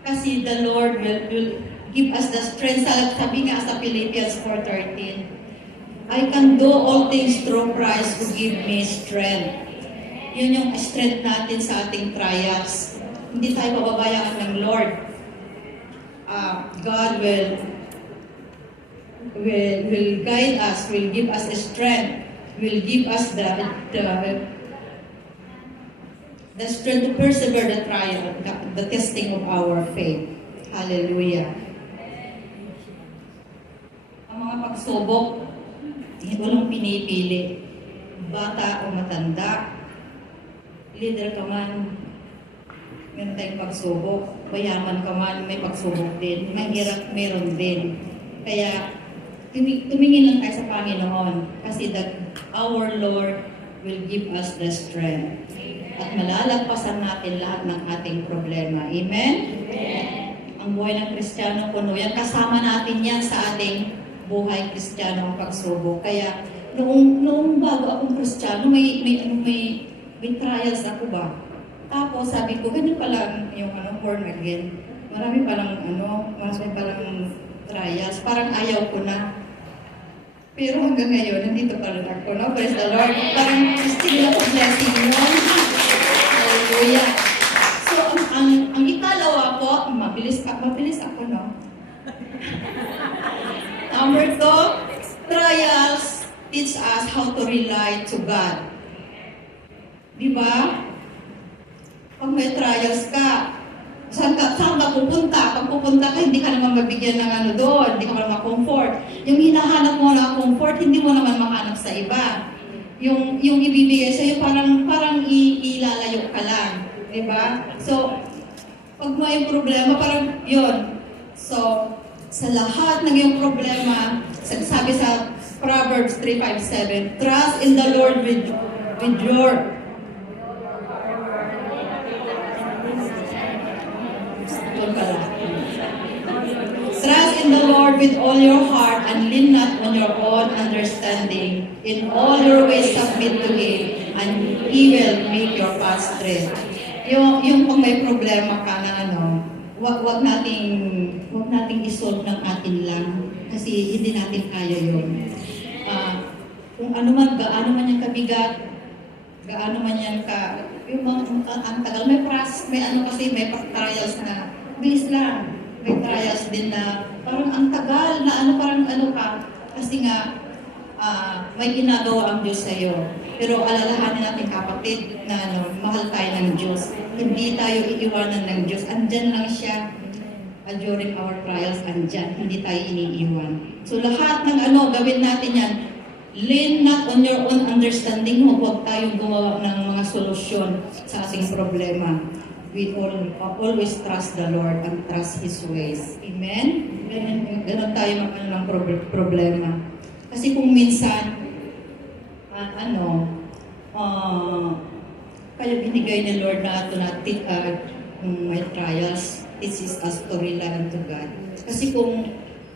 Kasi the Lord will give us the strength. Sabi nga sa Philippians 4:13, I can do all things through Christ who give me strength. Yun yung strength natin sa ating trials. Hindi tayo pababayaan ng Lord. God will guide us, will give us the strength, will give us the strength to persevere the trial, the testing of our faith. Hallelujah. Ang mga pagsubok, walang pinipili. Bata o matanda, leader ka man, meron tayong pagsubok. Mayaman ka man, may pagsubok din. Mahirap, meron din. Kaya, tumingin lang tayo sa Panginoon. Kasi our Lord will give us the strength. At malalagpasan natin lahat ng ating problema. Amen? Ang buhay ng Kristiyano, puno yan. Kasama natin yan sa ating buhay Kristiyano ang pagsubok. Kaya, noong bago akong Kristiyano, may trials ako ba? Tapos sabi ko, ganyan pala yung born again. Marami palang trials. Parang ayaw ko na. Pero hanggang ngayon, nandito pa rin ako, no? Praise the Lord. Parang still ako blessing mo. Hallelujah. So, ang ikalawa po, mabilis ako, no? Number 2, trials teach us how to rely to God. Diba? Pag may trials ka, saan ka pupunta? Pag pupunta ka, hindi ka naman mabigyan ng doon, hindi ka naman ma-comfort. Yung hinahanap mo na comfort, hindi mo naman mahanap sa iba. Yung ibibigay sa'yo, parang ilalayo ka lang. Diba? So, pag may problema, parang yun. So, sa lahat ng iyong problema, sabi sa Proverbs 3:5-7, trust in the Lord with your trust in the Lord with all your heart and lean not on your own understanding. In all your ways submit to Him and He will make your path straight. Yung kung may problema ka na wag nating isolve ng atin lang kasi hindi natin kaya yun. Kung gaano man yung kabigat, gaano man yan ang tagal, may may trials na bilis lang. May trials din na parang ang tagal na kasi nga may ginagawa ang Diyos sa'yo. Pero alalahanin natin kapatid na mahal tayo ng Diyos. Hindi tayo iiwanan ng Diyos. Andyan lang siya during our trials. Andyan. Hindi tayo iniiwan. So lahat ng gawin natin yan. Lean not on your own understanding. Huwag tayong gumawa ng mga solusyon sa ating problema. We always trust the Lord and trust His ways. Amen? Ganun tayo ng problema. Kasi kung minsan, kaya binigay ni Lord na ito may trials, teaches us to rely unto God. Kasi kung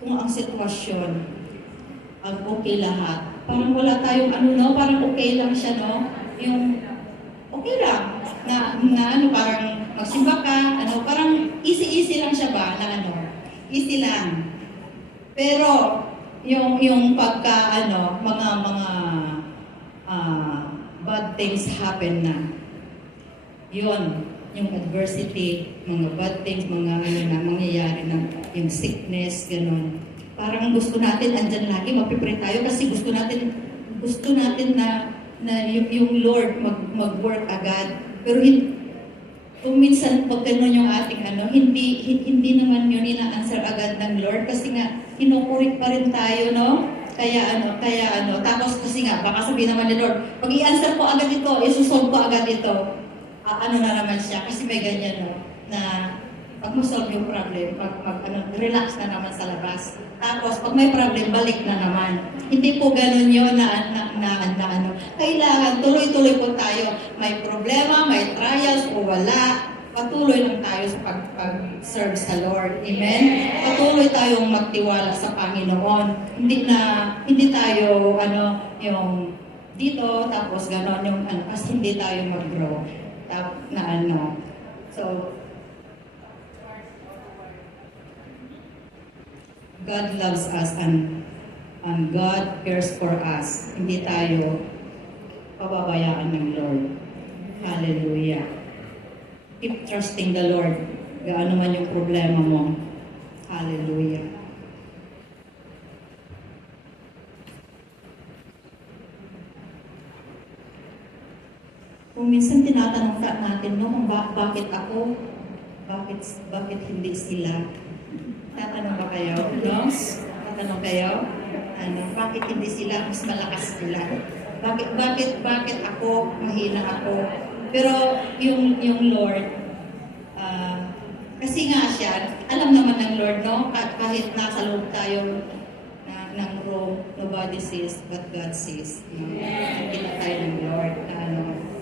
ang sitwasyon, ang okay lahat, parang wala tayong parang okay lang siya, yung okay lang, na parang magsimba ka, parang easy lang siya ba, easy lang. Pero, yung pagka, mga bad things happen na. Yun, yung adversity, mga bad things, mga mangyayari na, yung sickness, gano'n. Parang gusto natin, andyan lagi, magpipray tayo kasi gusto natin na yung Lord mag-work agad. Pero kung minsan pag gano'n yung ating hindi naman yun ina-answer agad ng Lord kasi nga kinukurik pa rin tayo, no? Kaya tapos kasi nga baka sabihin naman ni Lord, pag i-answer ko agad ito, isusolve ko agad ito. Na naman siya kasi may ganyan, na pag mo-solve yung problem, relax na naman sa labas. Tapos pag may problem, balik na naman. Hindi po gano'n yun Kailangan tuloy-tuloy po tayo. May problema, may trials o wala. Patuloy lang tayo sa pag-serve sa Lord. Amen? Patuloy tayong magtiwala sa Panginoon. Hindi tayo, yung dito, tapos gano'n yung kasi hindi tayo mag-grow. So, God loves us and God cares for us. Hindi tayo pababayaan ng Lord. Hallelujah. Keep trusting the Lord. Gaano man yung problema mo. Hallelujah. Kung minsan tinatanong ka natin, no, kung bakit ako, bakit hindi sila? Tatanong ba kayo? No? Tatanong kayo? Bakit hindi sila mas malakas sila? Bakit ako, mahina ako? Pero yung Lord, kasi nga siya, alam naman ng Lord, no? Kahit nasa loob tayo ng room, nobody sees but God sees. No? Kita tayo ng Lord.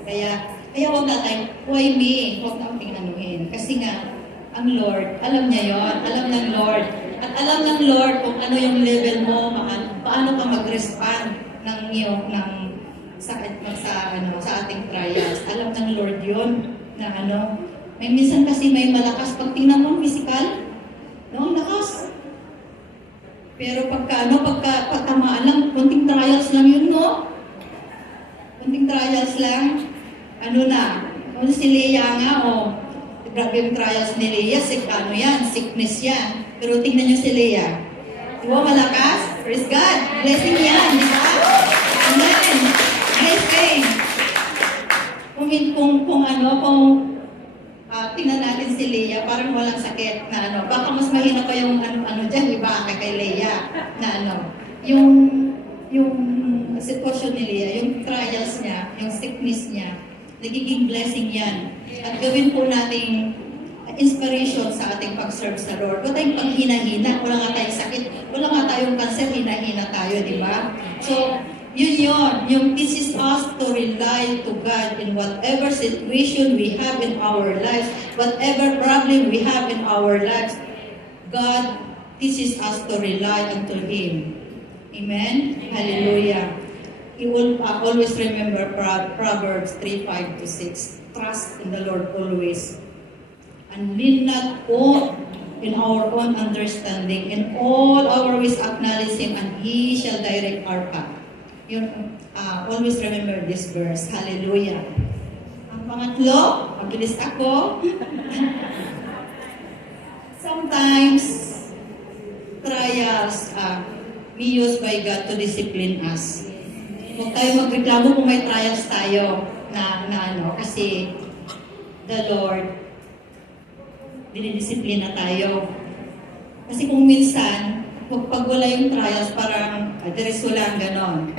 Kaya huwag natin, why me? Huwag natin anuhin. Kasi nga, ang Lord, alam niya yon, alam ng Lord. At alam ng Lord kung ano yung level mo, paano ka mag-respond sa ating trials. Alam ng Lord yon na may minsan kasi may malakas. Pag tingnan mo, physical, no, lakas. Pero pagka tamaan lang, konting trials lang yun, no? Konting trials lang. Si Leah nga, grabe yung trials ni Leah, sickness yan. Pero tingnan nyo si Leah. Diba, malakas? Praise God! Blessing yan, di ba? Amen! Blessing! Kung tingnan natin si Leah, parang walang sakit na baka mas mahina pa yung dyan, di ba? Kay Leah, na yung sitwasyon ni Leah, yung trials niya, yung sickness niya, nagiging blessing yan. At gawin po nating inspiration sa ating pag-serve sa Lord. Wala tayong panghina-hina, wala nga tayong sakit, wala nga tayong cancer, hina-hina tayo, di ba? So, yung this is us to rely to God in whatever situation we have in our lives, whatever problem we have in our lives, God teaches us to rely unto Him. Amen? Hallelujah. You will always remember Proverbs 3:5-6. Trust in the Lord always. And lean not in our own understanding. In all our ways acknowledge Him, and He shall direct our path. Always remember this verse. Hallelujah. Ang pangatlo, mabilis ako. Sometimes, trials be used by God to discipline us. Huwag tayo magreklamo kung may trials tayo kasi the Lord, dinidisiplina tayo. Kasi kung minsan, pag wala yung trials, parang diretso lang ganon.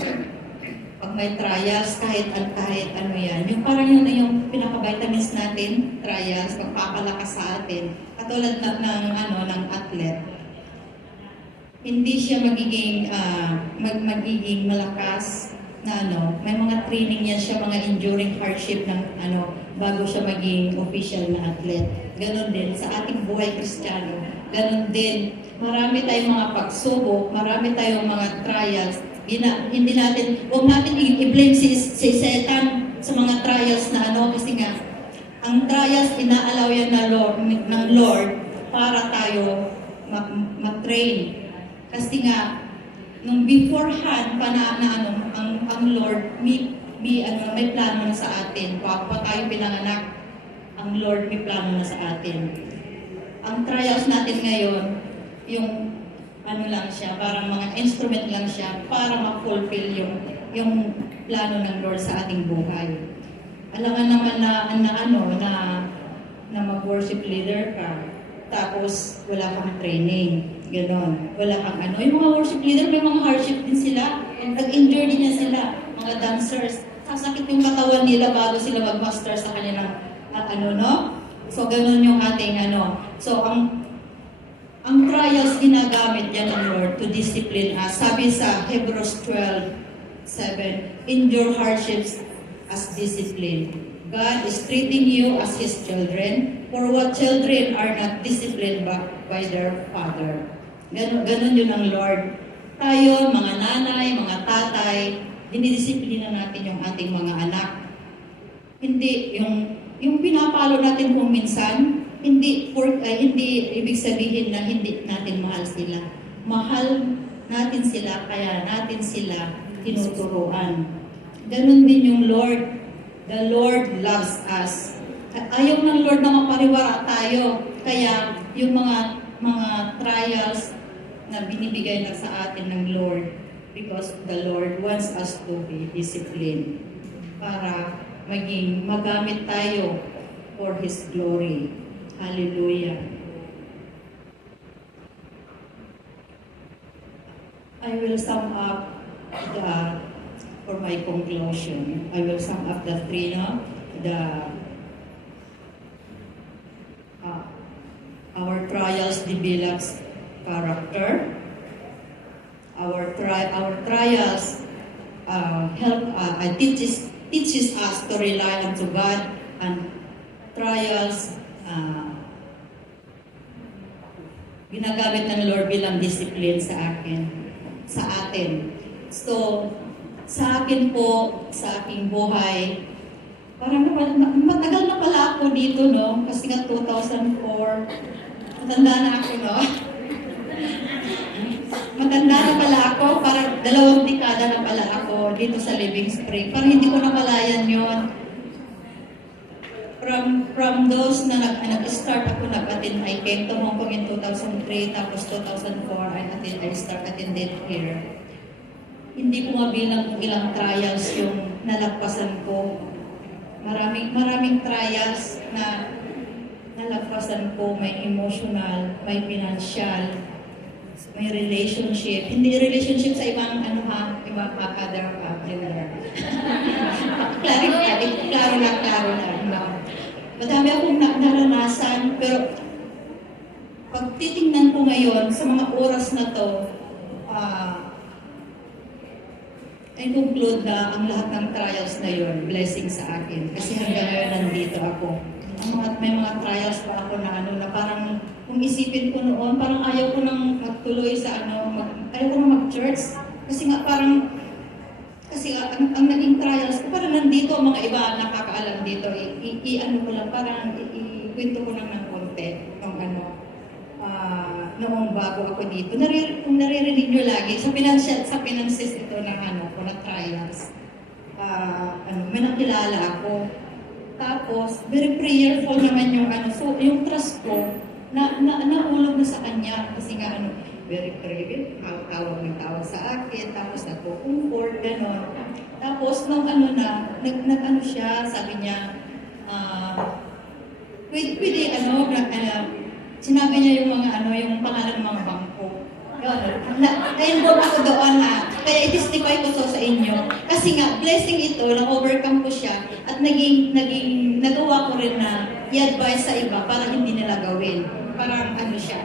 Pag may trials, kahit ano yan, yung parang yun na yung pinaka-vitamins natin, trials, magpapalakas sa atin. Katulad ng athlete. Hindi siya magiging malakas na may mga training yan siya, mga enduring hardship ng bago siya maging official na athlete. Ganon din sa ating buhay Kristiyano. Ganon din, marami tayong mga pagsubok, marami tayong mga trials. Huwag natin i-blame si Satan sa mga trials na kasi nga, ang trials inaalaw yan ng Lord para tayo ma-train. Kasi nga, nung beforehand pa ang Lord may plano na sa atin. Pa tayo pinanganak, ang Lord may plano na sa atin. Ang trials natin ngayon, yung lang siya, parang mga instrument lang siya para ma-fulfill yung plano ng Lord sa ating buhay. Alam naman na mag-worship leader ka, tapos wala kang training. Ganon. Wala kang Yung mga worship leader, may mga hardship din sila. Nag-endure din yan sila. Mga dancers. Sasakit yung katawan nila bago sila mag-master sa kanilang So, ganon yung ating So, ang trials ginagamit yan ng Lord to discipline us. Sabi sa Hebrews 12:7, endure hardships as discipline. God is treating you as His children, for what children are not disciplined by their father. Ganon yun ang Lord. Tayo, mga nanay, mga tatay, dinidisiplina natin yung ating mga anak. Hindi, yung pinapalo natin kung minsan, hindi ibig sabihin na hindi natin mahal sila. Mahal natin sila, kaya natin sila tinuturuan. Ganon din yung Lord. The Lord loves us. Ayaw ng Lord na mapariwara tayo. Kaya yung mga trials na binibigay na sa atin ng Lord, because the Lord wants us to be disciplined para maging magamit tayo for His glory. Hallelujah. I will sum up for my conclusion. I will sum up the three, no? Our trials develops character. Our trials teaches us to rely on to God, and trials ginagamit ng Lord bilang discipline sa atin. So, sa akin po, sa aking buhay, parang matagal na pala ako dito, no? Kasi nga 2004, matanda na ako, no? Matanda na pala ako, parang 2 dekada na pala ako dito sa Living Spring. Parang hindi ko namalayan yon. From those na nag-start ako, I came to Hong Kong in 2003, tapos 2004, I attended here. Hindi ko mabilang kung ilang trials yung nalagpasan ko. Maraming trials na nalagpasan ko, may emotional, may financial, may relationship. Hindi relationship sa ibang ibang other klaro na. Madami akong naranasan, pero pag titingnan ko ngayon sa mga oras na to, I conclude na ang lahat ng trials na yon blessing sa akin. Kasi hanggang ngayon nandito ako. May mga trials pa ako na parang kung isipin ko noon, parang ayaw ko nang magtuloy sa ayaw ko nang mag-church. Kasi ang naging trials ko, parang nandito ang mga iba nakakaalam dito. Ko lang, parang ikwento ko lang ng konti noong bago ako dito. Kung naririnig nyo lagi, sa finances ito ng na trials. May nakilala ako. Tapos, very prayerful naman yung so yung trust ko, nahulog na sa kanya. Kasi nga very prayerful, tawag sa akin, tapos nagko-comfort, gano'n. Tapos, nung nag siya, sabi niya, pwede sinabi niya yung mga yung pangalan ng mga bangko. Na-involve ako doon kaya i-testify ko sa inyo. Kasi nga, blessing ito, na-overcome ko siya at nagawa ko rin na i-advise sa iba para hindi nila gawin. Parang siya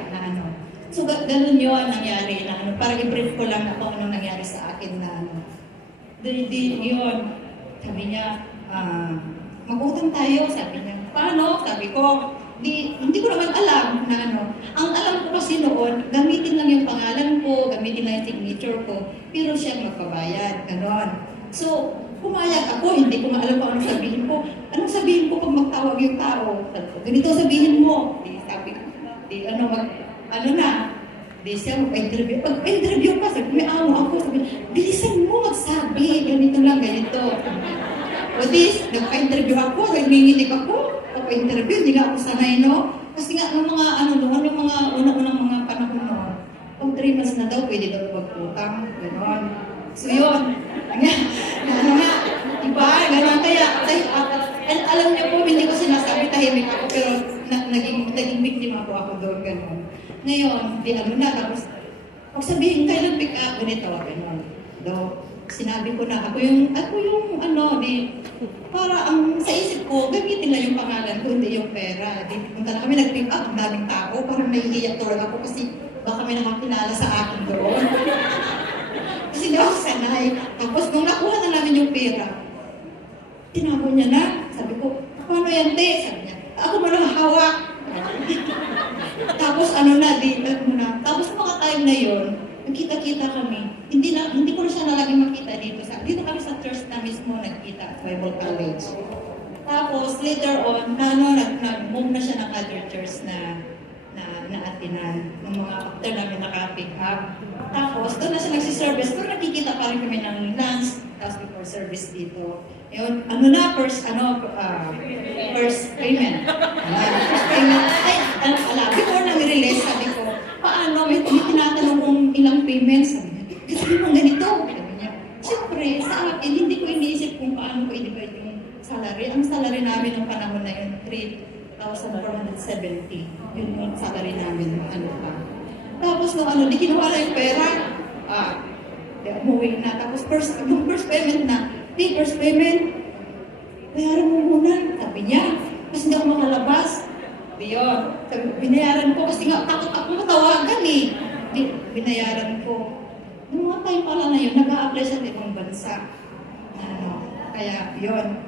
So, ganun yun nangyari na parang i-brief ko lang kung anong nangyari sa akin na yun. Sabi niya, mag-utang tayo, sabi niya. Paano? Sabi ko, hindi ko naman alam na Ang alam ko kasi noon, gamitin lang yung pangalan ko, gamitin lang yung signature ko, pero siya magpabayad, gano'n. So, pumayag ako, hindi ko maalam kung anong sabihin ko. Anong sabihin ko pag magtawag yung tao? Ganito sabihin mo. Sabi ko, di siya mag-interview. Pag-interview pa, sabi, may amo ako, sabi, bilisan mo magsabi, ganito lang, ganito. O dis, nagpa-interview ako, nagminginig ako, nagpa-interview, hindi nga ako sanay, no? Kasi nga, yung mga yung mga unang mga panahon noon, pag 3 months na daw, pwede daw magputang, gano'n. So yun, iba, gano'n, kaya, alam niyo po, hindi ko sinasabi, tahimik ako, pero naging biktima po ako doon, gano'n. Ngayon, tapos, pag sabihin, kailan pick up, ganito, gano'n. Sinabi ko na, ako yung para sa isip ko, gamitin lang yung pangalan ko, hindi yung pera. Punta na kami, nag-pick up, ang daming tao, parang nahihiyak tuloy ako kasi baka may nakakilala sa akin doon. Kasi hindi ako sanay. Tapos nung nakuha na namin yung pera, tinago niya na. Sabi ko, paano yan, te? Sabi niya, ako mo lang hawak. Tapos Tapos mga time na yun, nagkita-kita kami. Hindi ko na siya nalaging makita dito. Dito kami sa church na mismo nagkita at Bible College. Tapos later on, nag-move na siya ng other church na atinan ng mga after namin naka-pick up. Tapos doon na siya nagsiservice, pero nakikita pa rin kami ng lunch. tapos before service dito. Yun, first payment. First payment. Ay, before nag-release, sabi ko, paano, may tinatanong kung ilang payments. Sabi niya, kasi mo ganito. Sabi niya, siyempre, sa akin, hindi ko iniisip kung paano ko i-divide yung salary. Ang salary namin ng panahon na yun, 3,470. Yun yung salary namin, Tapos di kinuha na yung pera. Umuwi na. Tapos yung first payment na, first payment, bayaran mo muna. Sabi niya, kasi hindi ako makalabas. Yun. Sabi, binayaran ko kasi nga takot ako matawagan eh. Binayaran ko. Noong mga time pala na yun, nag-a-apply sa ibang bansa. Kaya yun.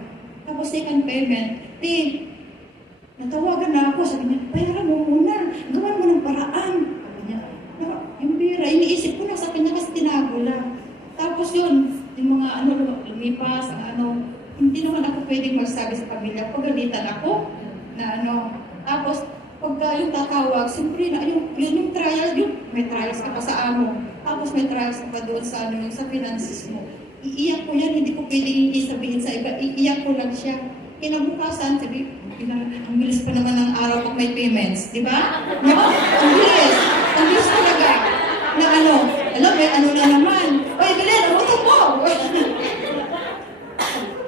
Tapos second payment, natawagan na ako. Sabi niya, bayaran mo muna. Gawan mo ng paraan. Sabi niya, yung pera, iniisip ko na sa kanya kasi tinago lang. Tapos yun, yung mga lumipas, hindi naman ako pwedeng magsabi sa pamilya. Pagalitan ako, tapos pagka yung tatawag, siyempre na, yung trial, may trials ka pa sa amo. Tapos may trials ka pa doon sa, sa finances mo. Iiyak ko yan, hindi ko pwedeng isabihin sa iba. Iiyak ko lang siya. Kinabukasan, sabi, ang bilis pa naman ng araw pag may payments, di ba? Ang bilis. Ang bilis talaga. Na may na naman. Oy, Belen, utang mo!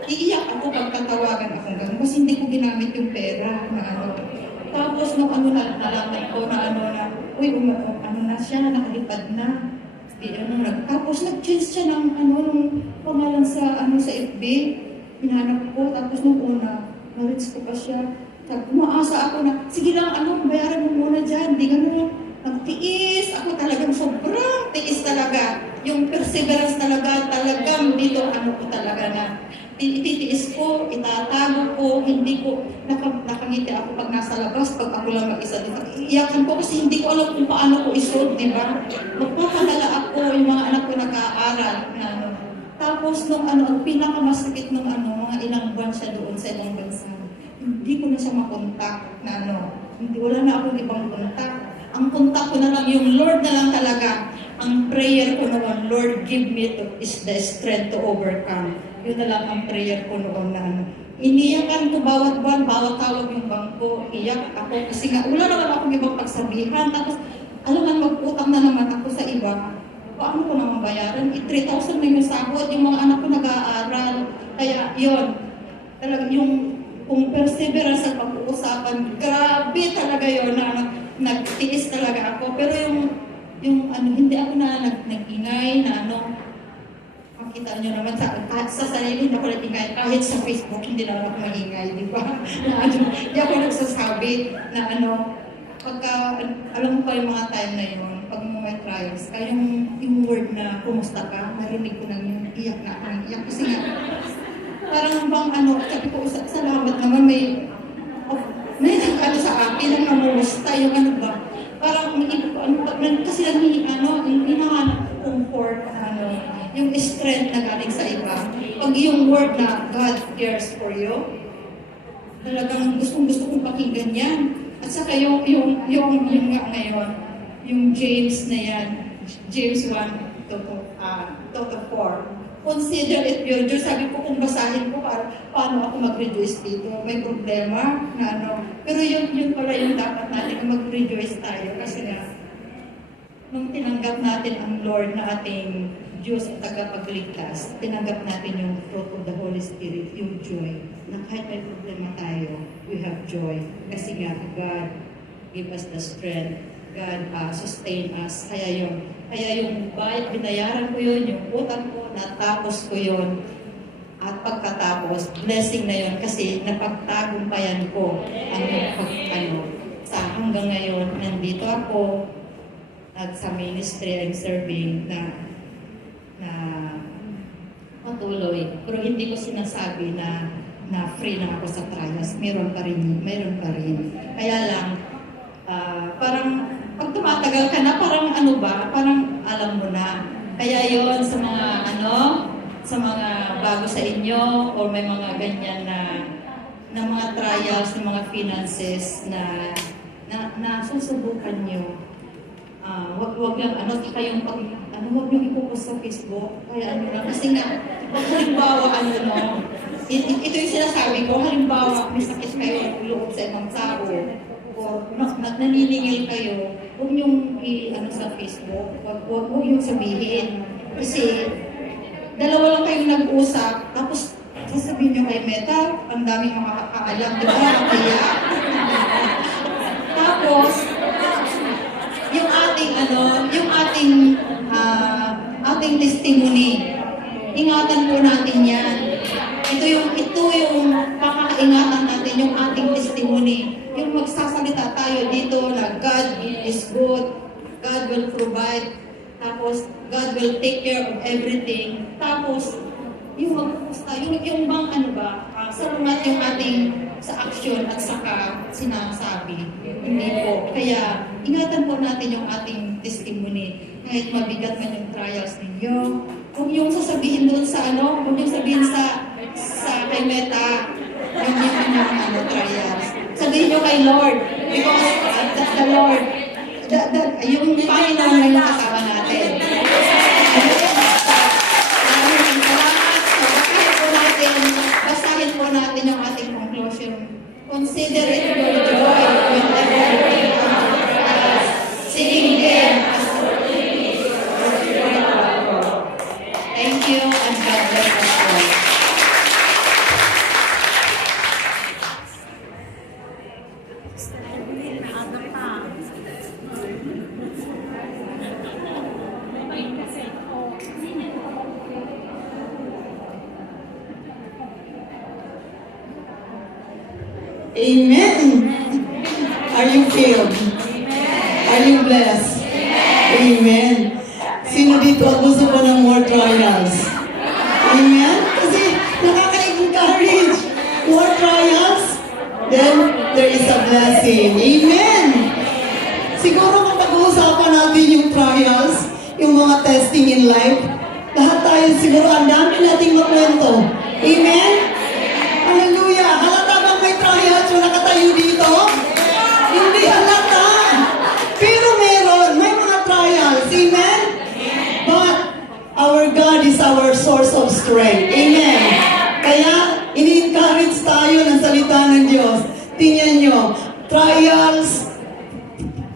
Iiyak ako pag tatawagan ako ganun kasi hindi ko ginamit yung pera na Tapos nung nalaman ko na uy, na siya, nakalipad na. Tapos nag-change siya ng nung pangalan sa FB. Hinanap ko, tapos nung una, na-reach ko pa siya. Umaasa ako na, sige lang, bayaran mo muna dyan, di ganun. Nagtiis, ako talagang sobrang tiis talaga. Yung perseverance talagang dito, ko talaga na. Ititiis ko, itatago ko, hindi ko, nakangiti ako pag nasa labas, pag ako lang mag-isa dito. Iiyakan ko kasi hindi ko alam kung paano ko isod, di ba? Magpapadala ako, yung mga anak ko nag-aaral, Tapos nung ang pinakamasakit nung mga ilang buwan siya doon sa ibang bansa, hindi ko na siya makontak hindi, wala na akong ibang kontak. Ang kontak ko na lang, yung Lord na lang talaga. Ang prayer ko noon, Lord, give me is the strength to overcome. Yun na lang ang prayer ko noon na iniyakan ko bawat buwan, bawat tawag yung bangko, iyak ako kasi nga wala naman akong ibang pagsabihan. Tapos, mag-utang na naman ako sa iba. Paano ko naman bayaran? 3,000 na yung sahod, yung mga anak ko nag-aaral. Kaya, yun. Talagang kung perseverance sa pag-uusapan, grabe talaga yun nagtiis talaga ako. Pero hindi ako nag-ingay makita nyo naman sa sarili na ako nag-ingay. Kahit sa Facebook, hindi naman ako mag-ingay, di ba? Hindi ako nagsasabi na pagka, alam mo pa yung mga time na yun, pag may trials, kaya yung word na kumusta ka, narinig ko na yung iyak na ako, iyak kasi nga, parang bang sabi ko, salamat naman, may sa akin, ang namumusta, yung ba, parang kasi hinahanap ko comfort, yung strength na galing sa iba. Pag yung word na God cares for you, talagang gusto kong pakinggan yan. At saka yung nga ngayon, yung James na yan, James 1 to 4. Consider it pure joy. Sabi ko kung basahin ko, paano ako mag-rejoice dito? May problema na Pero yun pala yung dapat natin mag-rejoice tayo. Kasi nga, nung tinanggap natin ang Lord na ating Diyos at tagapagligtas, tinanggap natin yung fruit of the Holy Spirit, yung joy. Na kahit may problema tayo, we have joy. Kasi nga, God give us the strength. God sustain us. Kaya yung bayad, binayaran ko yun, yung utang ko, natapos ko yun. At pagkatapos, blessing na yun kasi napagtagumpayan ko ang sa hanggang ngayon, nandito ako at sa ministry I'm serving na patuloy. Pero hindi ko sinasabi na free na ako sa trials. Meron pa rin. Kaya lang, parang pag tumatagal ka na, parang parang alam mo na. Kaya yon sa mga sa mga bago sa inyo, or may mga ganyan na mga trials, na mga finances na susubukan nyo. Wag lang, kayong wag nyo ipopost sa Facebook. Kaya lang, kasi nga, halimbawa, ito yung sinasabi ko, halimbawa, may sakit kayo ng loob sa ibang tao, o naniningil kayo, huwag niyong sa Facebook, huwag niyong sabihin. Kasi, dalawa lang kayong nag-usap, tapos sasabihin niyo kay Meta, ang daming mga kakaalam, di ba? Kaya, tapos, yung ating testimony, ingatan po natin yan. Ito yung pakakaingatan natin, yung ating testimony. Yung magsasalita tayo dito na God is good, God will provide, tapos God will take care of everything. Tapos, yung magpusta, yung bang sarumat yung ating sa action at saka sinasabi. Hindi po. Kaya, ingatan po natin yung ating testimony. Kahit mabigat man yung trials ninyo, huwag yung sasabihin doon sa huwag yung sabihin sa kay Meta, yung trials. Sabihin nyo kay Lord, because that's the Lord. Yung Panginoon na yung kasama natin. Basahin po natin yung ating conclusion. Consider it your joy whenever you encounter trials, seeing them as opportunities for spiritual growth. Thank you, and God bless us all. Amen. Are you filled? Are you blessed? Amen. Sino dito ang gusto ko ng more trials? Amen? Kasi nakaka-encourage. More trials, then there is a blessing. Amen. Siguro kung pag-uusapan natin yung trials, yung mga testing in life, lahat tayo siguro ang dami nating makwento. Amen? Hallelujah. Halata bang may trials yung nakatayo dito? Hindi halata. Pero may mga trials. Amen? But our God is our source of strength. Amen? Kaya, ini-encourage tayo ng salita ng Diyos. Tingnan nyo, trials,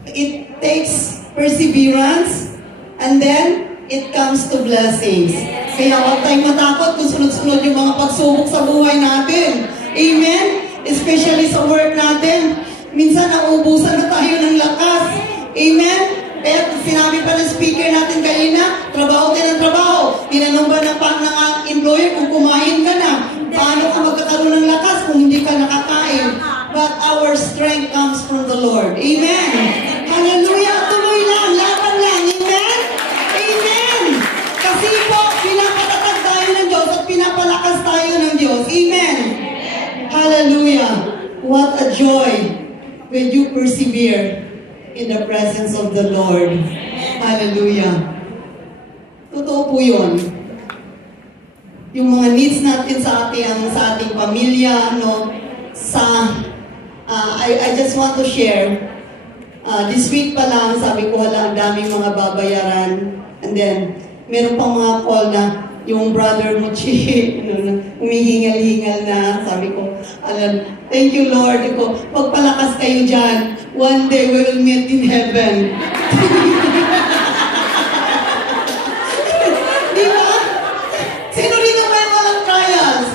it takes perseverance, and then, it comes to blessings. Kaya huwag tayong matakot kung sunod-sunod yung mga pagsubok sa buhay natin. Amen? Especially sa work natin. Minsan nauubusan na tayo ng lakas. Amen? Kaya sinabi pa ng speaker natin kanina, trabaho din ang trabaho. Tinanong ba ng employer kung kumain ka na? Paano ka magkakaroon ng lakas kung hindi ka nakakain? But our strength comes from the Lord. Amen? Hallelujah! Tuloy lang, laban lang. Amen? Amen! Kasi po, pinapatatag tayo ng Diyos at pinapalakas tayo ng Diyos. Amen! Hallelujah! What a joy when you persevere in the presence of the Lord. Hallelujah! Totoo po yun. Yung mga needs natin sa ating pamilya, I just want to share. This week pa lang, sabi ko wala, ang daming mga babayaran. And then, meron pang mga call na yung brother mo, humihingal-hingal na. Sabi ko, thank you Lord. Ko, pagpalakas kayo dyan. One day we will meet in heaven. Di ba? Sino rin naman walang trials?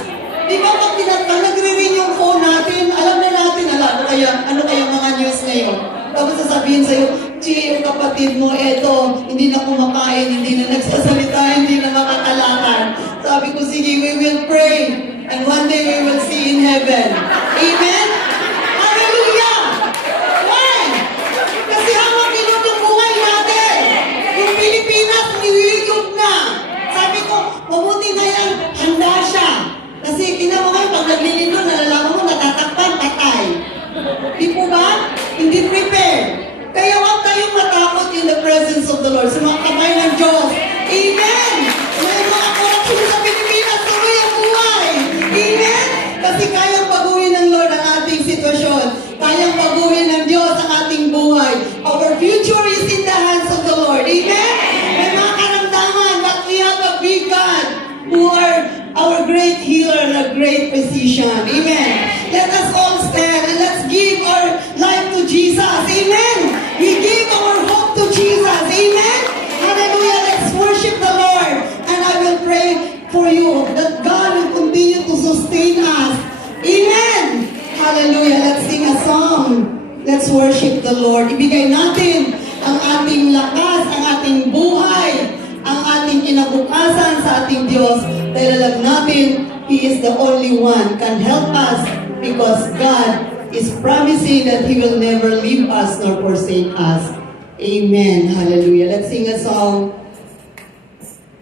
Di ba pag nagre-ring yung phone natin, alam na natin, ano kaya mga news ngayon? Tapos sasabihin sa'yo, Chi, yung kapatid mo, eto, hindi na kumakain, hindi na nagsasalita, hindi na makakalakad. Sabi ko, sige, we will pray. And one day we will see in heaven. Amen? Hallelujah! Why? Kasi hawak nilog yung buhay natin. Yung Pilipinas, niwigog na. Sabi ko, mabuti na yan, handa siya. Kasi tingnan mo ngayon, pag naglilino, nalalaman mo, natatakpan, patay. Di po ba? Hindi prepare. Kaya huwag tayong matakot in the presence of the Lord. Sa mga kamay ng Diyos. Amen! May mga korupsyon sa Pilipinas, tuloy ang buhay. Amen! Kasi kayang baguhin ng Lord ang ating sitwasyon. Kayang baguhin ng Diyos ang ating buhay. Our future is in the hands of the Lord. Amen! May mga karamdaman, but we have a big God who are physician. Amen. Let us all stand and let's give our life to Jesus. Amen. We give our hope to Jesus. Amen. Hallelujah. Let's worship the Lord. And I will pray for you that God will continue to sustain us. Amen. Hallelujah. Let's sing a song. Let's worship the Lord. Ibigay natin ang ating lakas, ang ating buhay, ang ating kinabukasan sa ating Diyos. Dahil alam natin, He is the only one can help us because God is promising that He will never leave us nor forsake us. Amen. Hallelujah. Let's sing a song.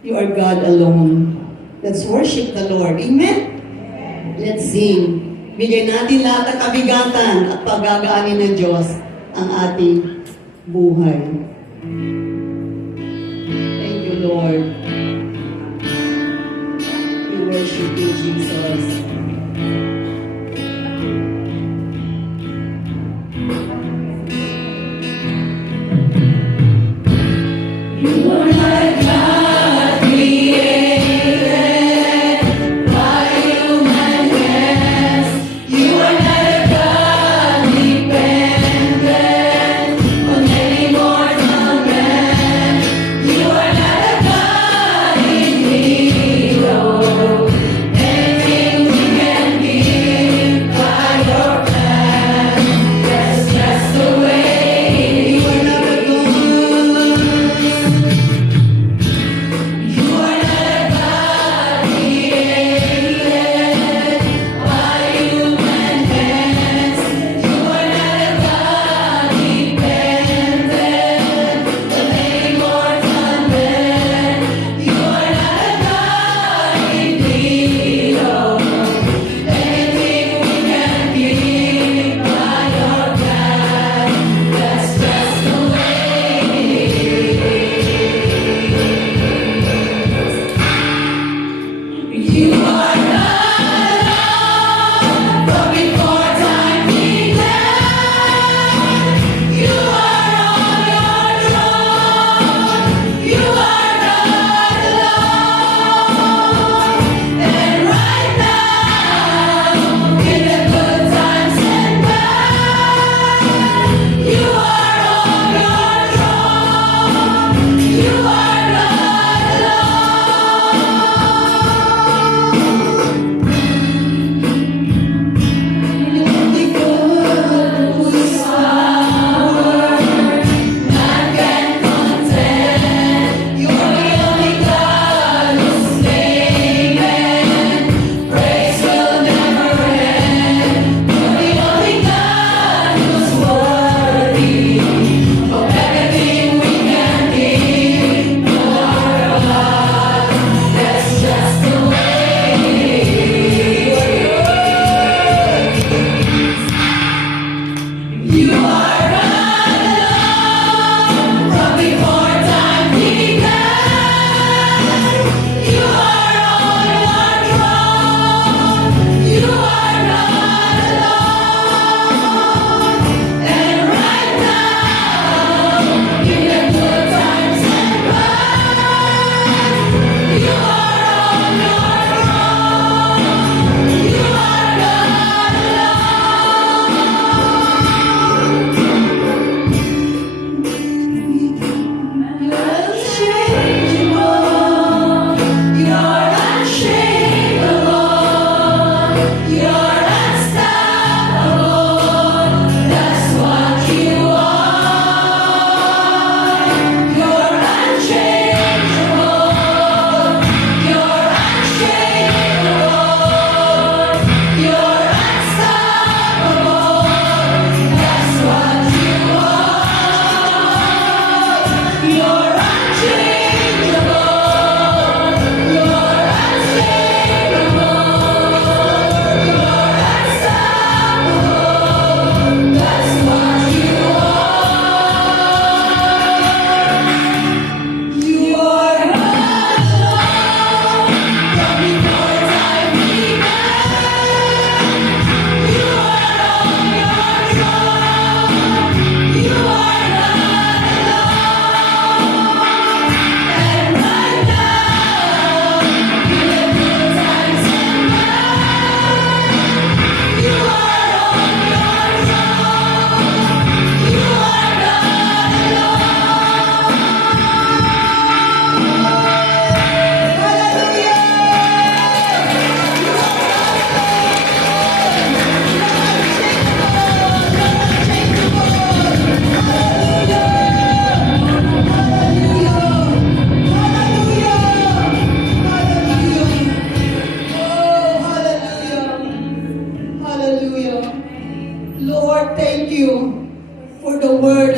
You are God alone. Let's worship the Lord. Amen. Let's sing. Bigyan natin lahat ng kabigatan at paggagaanin ng Diyos ang ating buhay. Thank you, Lord. We worship you, Jesus. More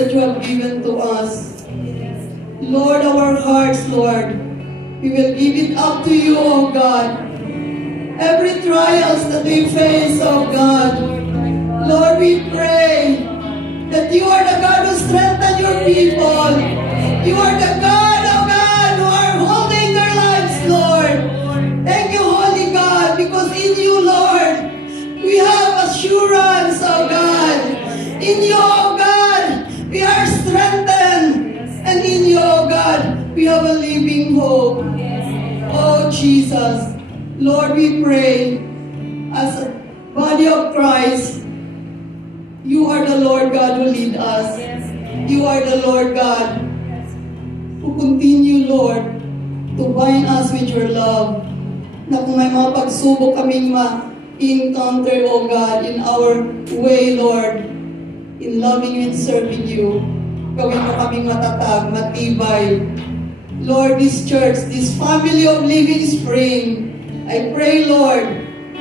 that you have given to us. Lord, our hearts, Lord, we will give it up to you, O God. Every trials that we face, O God, Lord, we pray that you are the God who strengthens your people. You are the God, O God, who are holding their lives, Lord. Thank you, Holy God, because in you, Lord, we have assurance, O God. In you, O God, we are strengthened. And in you, O God, we have a living hope. Oh, Jesus. Lord, we pray as a body of Christ, you are the Lord God who lead us. You are the Lord God who continue, Lord, to bind us with your love. Na kung may mga pagsubok kaming ma-encounter, O God, in our way, Lord, in loving you and serving you, gawin mo kaming matatag, matibay. Lord, this church, this family of Living Spring, I pray, Lord,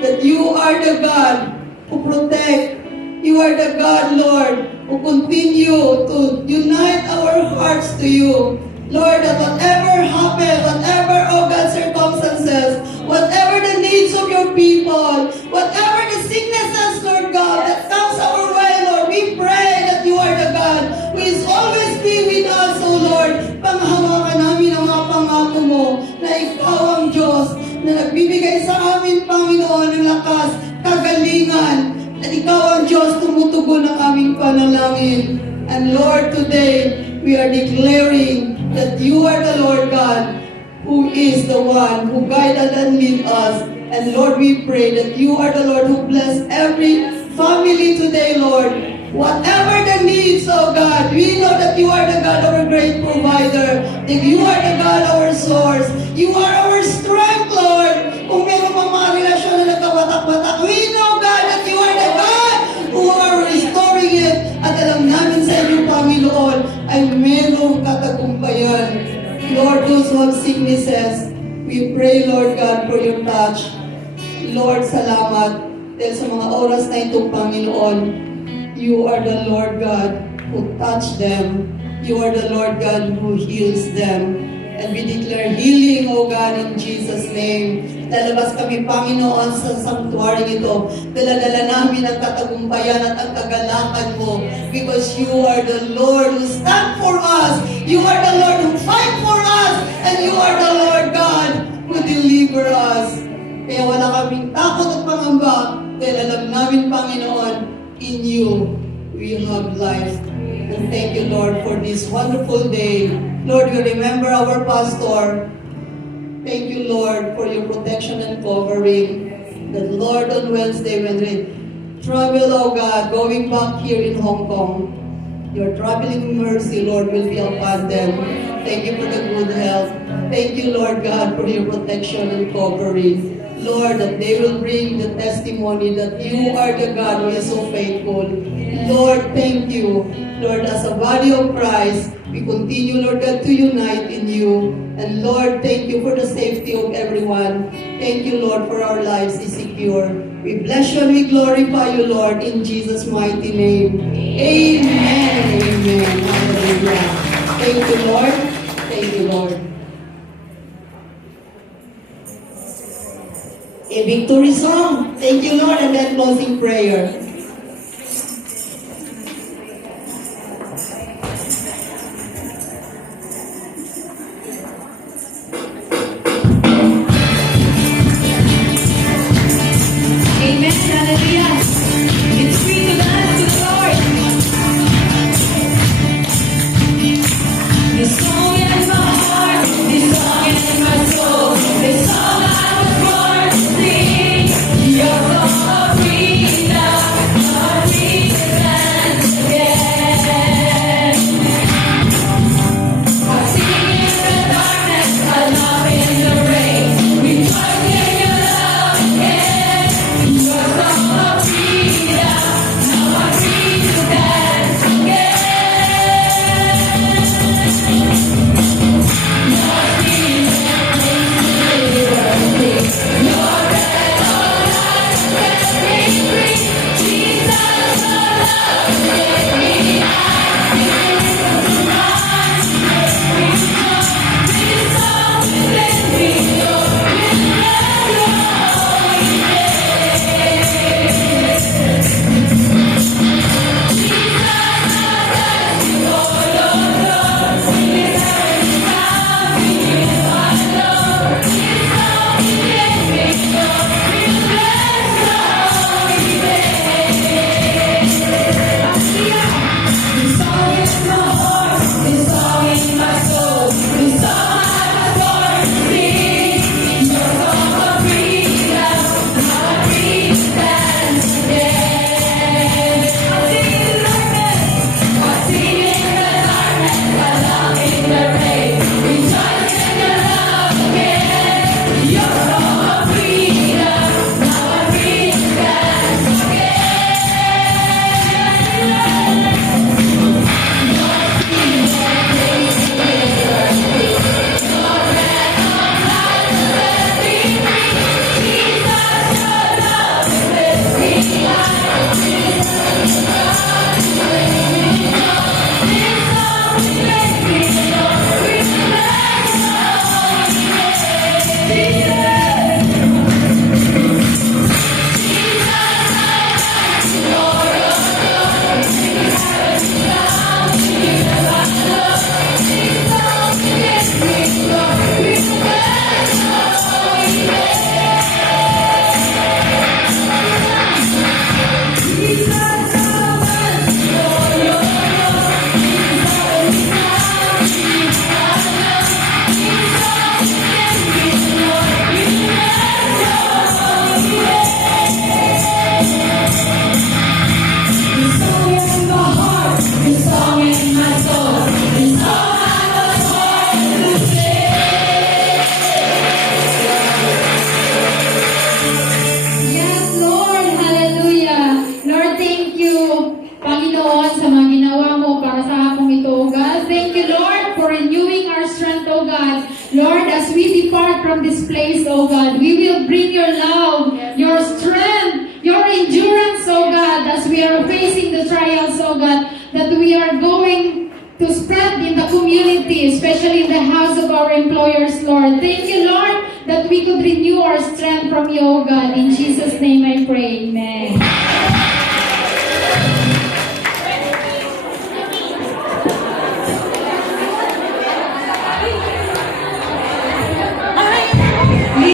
that you are the God who protect. You are the God, Lord, who continue to unite our hearts to you. Lord, that whatever happens, whatever, oh God, circumstances, whatever the needs of your people, whatever the sicknesses, Lord God, that comes our way, Lord, we pray that you are the God who is always be with us, O Lord. Panghawakan namin ang mga pangako mo na ikaw ang Diyos na nagbibigay sa amin, Panginoon, ng lakas, kagalingan, at ikaw ang Diyos tumutugon ng aming panalangin. And Lord, today, we are declaring that you are the Lord God who is the one who guided and lead us. And Lord, we pray that you are the Lord who bless every family today, Lord. Whatever the needs, oh God, we know that you are the God, our great provider. That you are the God, our source. You are our strength, Lord. Kung meron pang mga relasyon na nagkawatak-watak, we know, God, that you are the God who are restoring it. At alam namin sa inyo, Panginoon, ay merong katagumpayan. Lord, those who have sicknesses, we pray, Lord God, for your touch. Lord, salamat. Dahil sa mga oras na ito, Panginoon, you are the Lord God who touch them. You are the Lord God who heals them. And we declare healing, O God, in Jesus' name. Lalabas kami, Panginoon, sa sanctuary ito. Daladala namin ang katagumpayan at ang kagalakan mo. Because you are the Lord who stand for us. You are the Lord who fight for us. And you are the Lord God who deliver us. Kaya wala kaming takot at pangamba. Dahil alam namin, Panginoon, in you we have life. And thank you, Lord, for this wonderful day. Lord, we remember our pastor. Thank you, Lord, for your protection and covering. That, Lord, on Wednesday, when we travel, oh God, going back here in Hong Kong, your traveling mercy, Lord, will be upon them. Thank you for the good health. Thank you, Lord God, for your protection and covering. Lord, that they will bring the testimony that you are the God who is so faithful. Lord, thank you. Lord, as a body of Christ, we continue, Lord God, to unite in you. And Lord, thank you for the safety of everyone. Thank you, Lord, for our lives is secure. We bless you and we glorify you, Lord, in Jesus' mighty name. Amen. Amen. Hallelujah. Thank you, Lord. Thank you, Lord. A victory song. Thank you, Lord, and then closing prayer. Amen. Hallelujah. It's free to dance to the Lord. This song in my heart, this song in my soul, this song I was born to sing. Your song of freedom, of Jesus and again. Lord, as we depart from this place, oh God, we will bring your love, your strength, your endurance, oh God, as we are facing the trials, oh God, that we are going to spread in the community, especially in the house of our employers, Lord. Thank you, Lord, that we could renew our strength from you, oh God. In Jesus' name I pray, amen.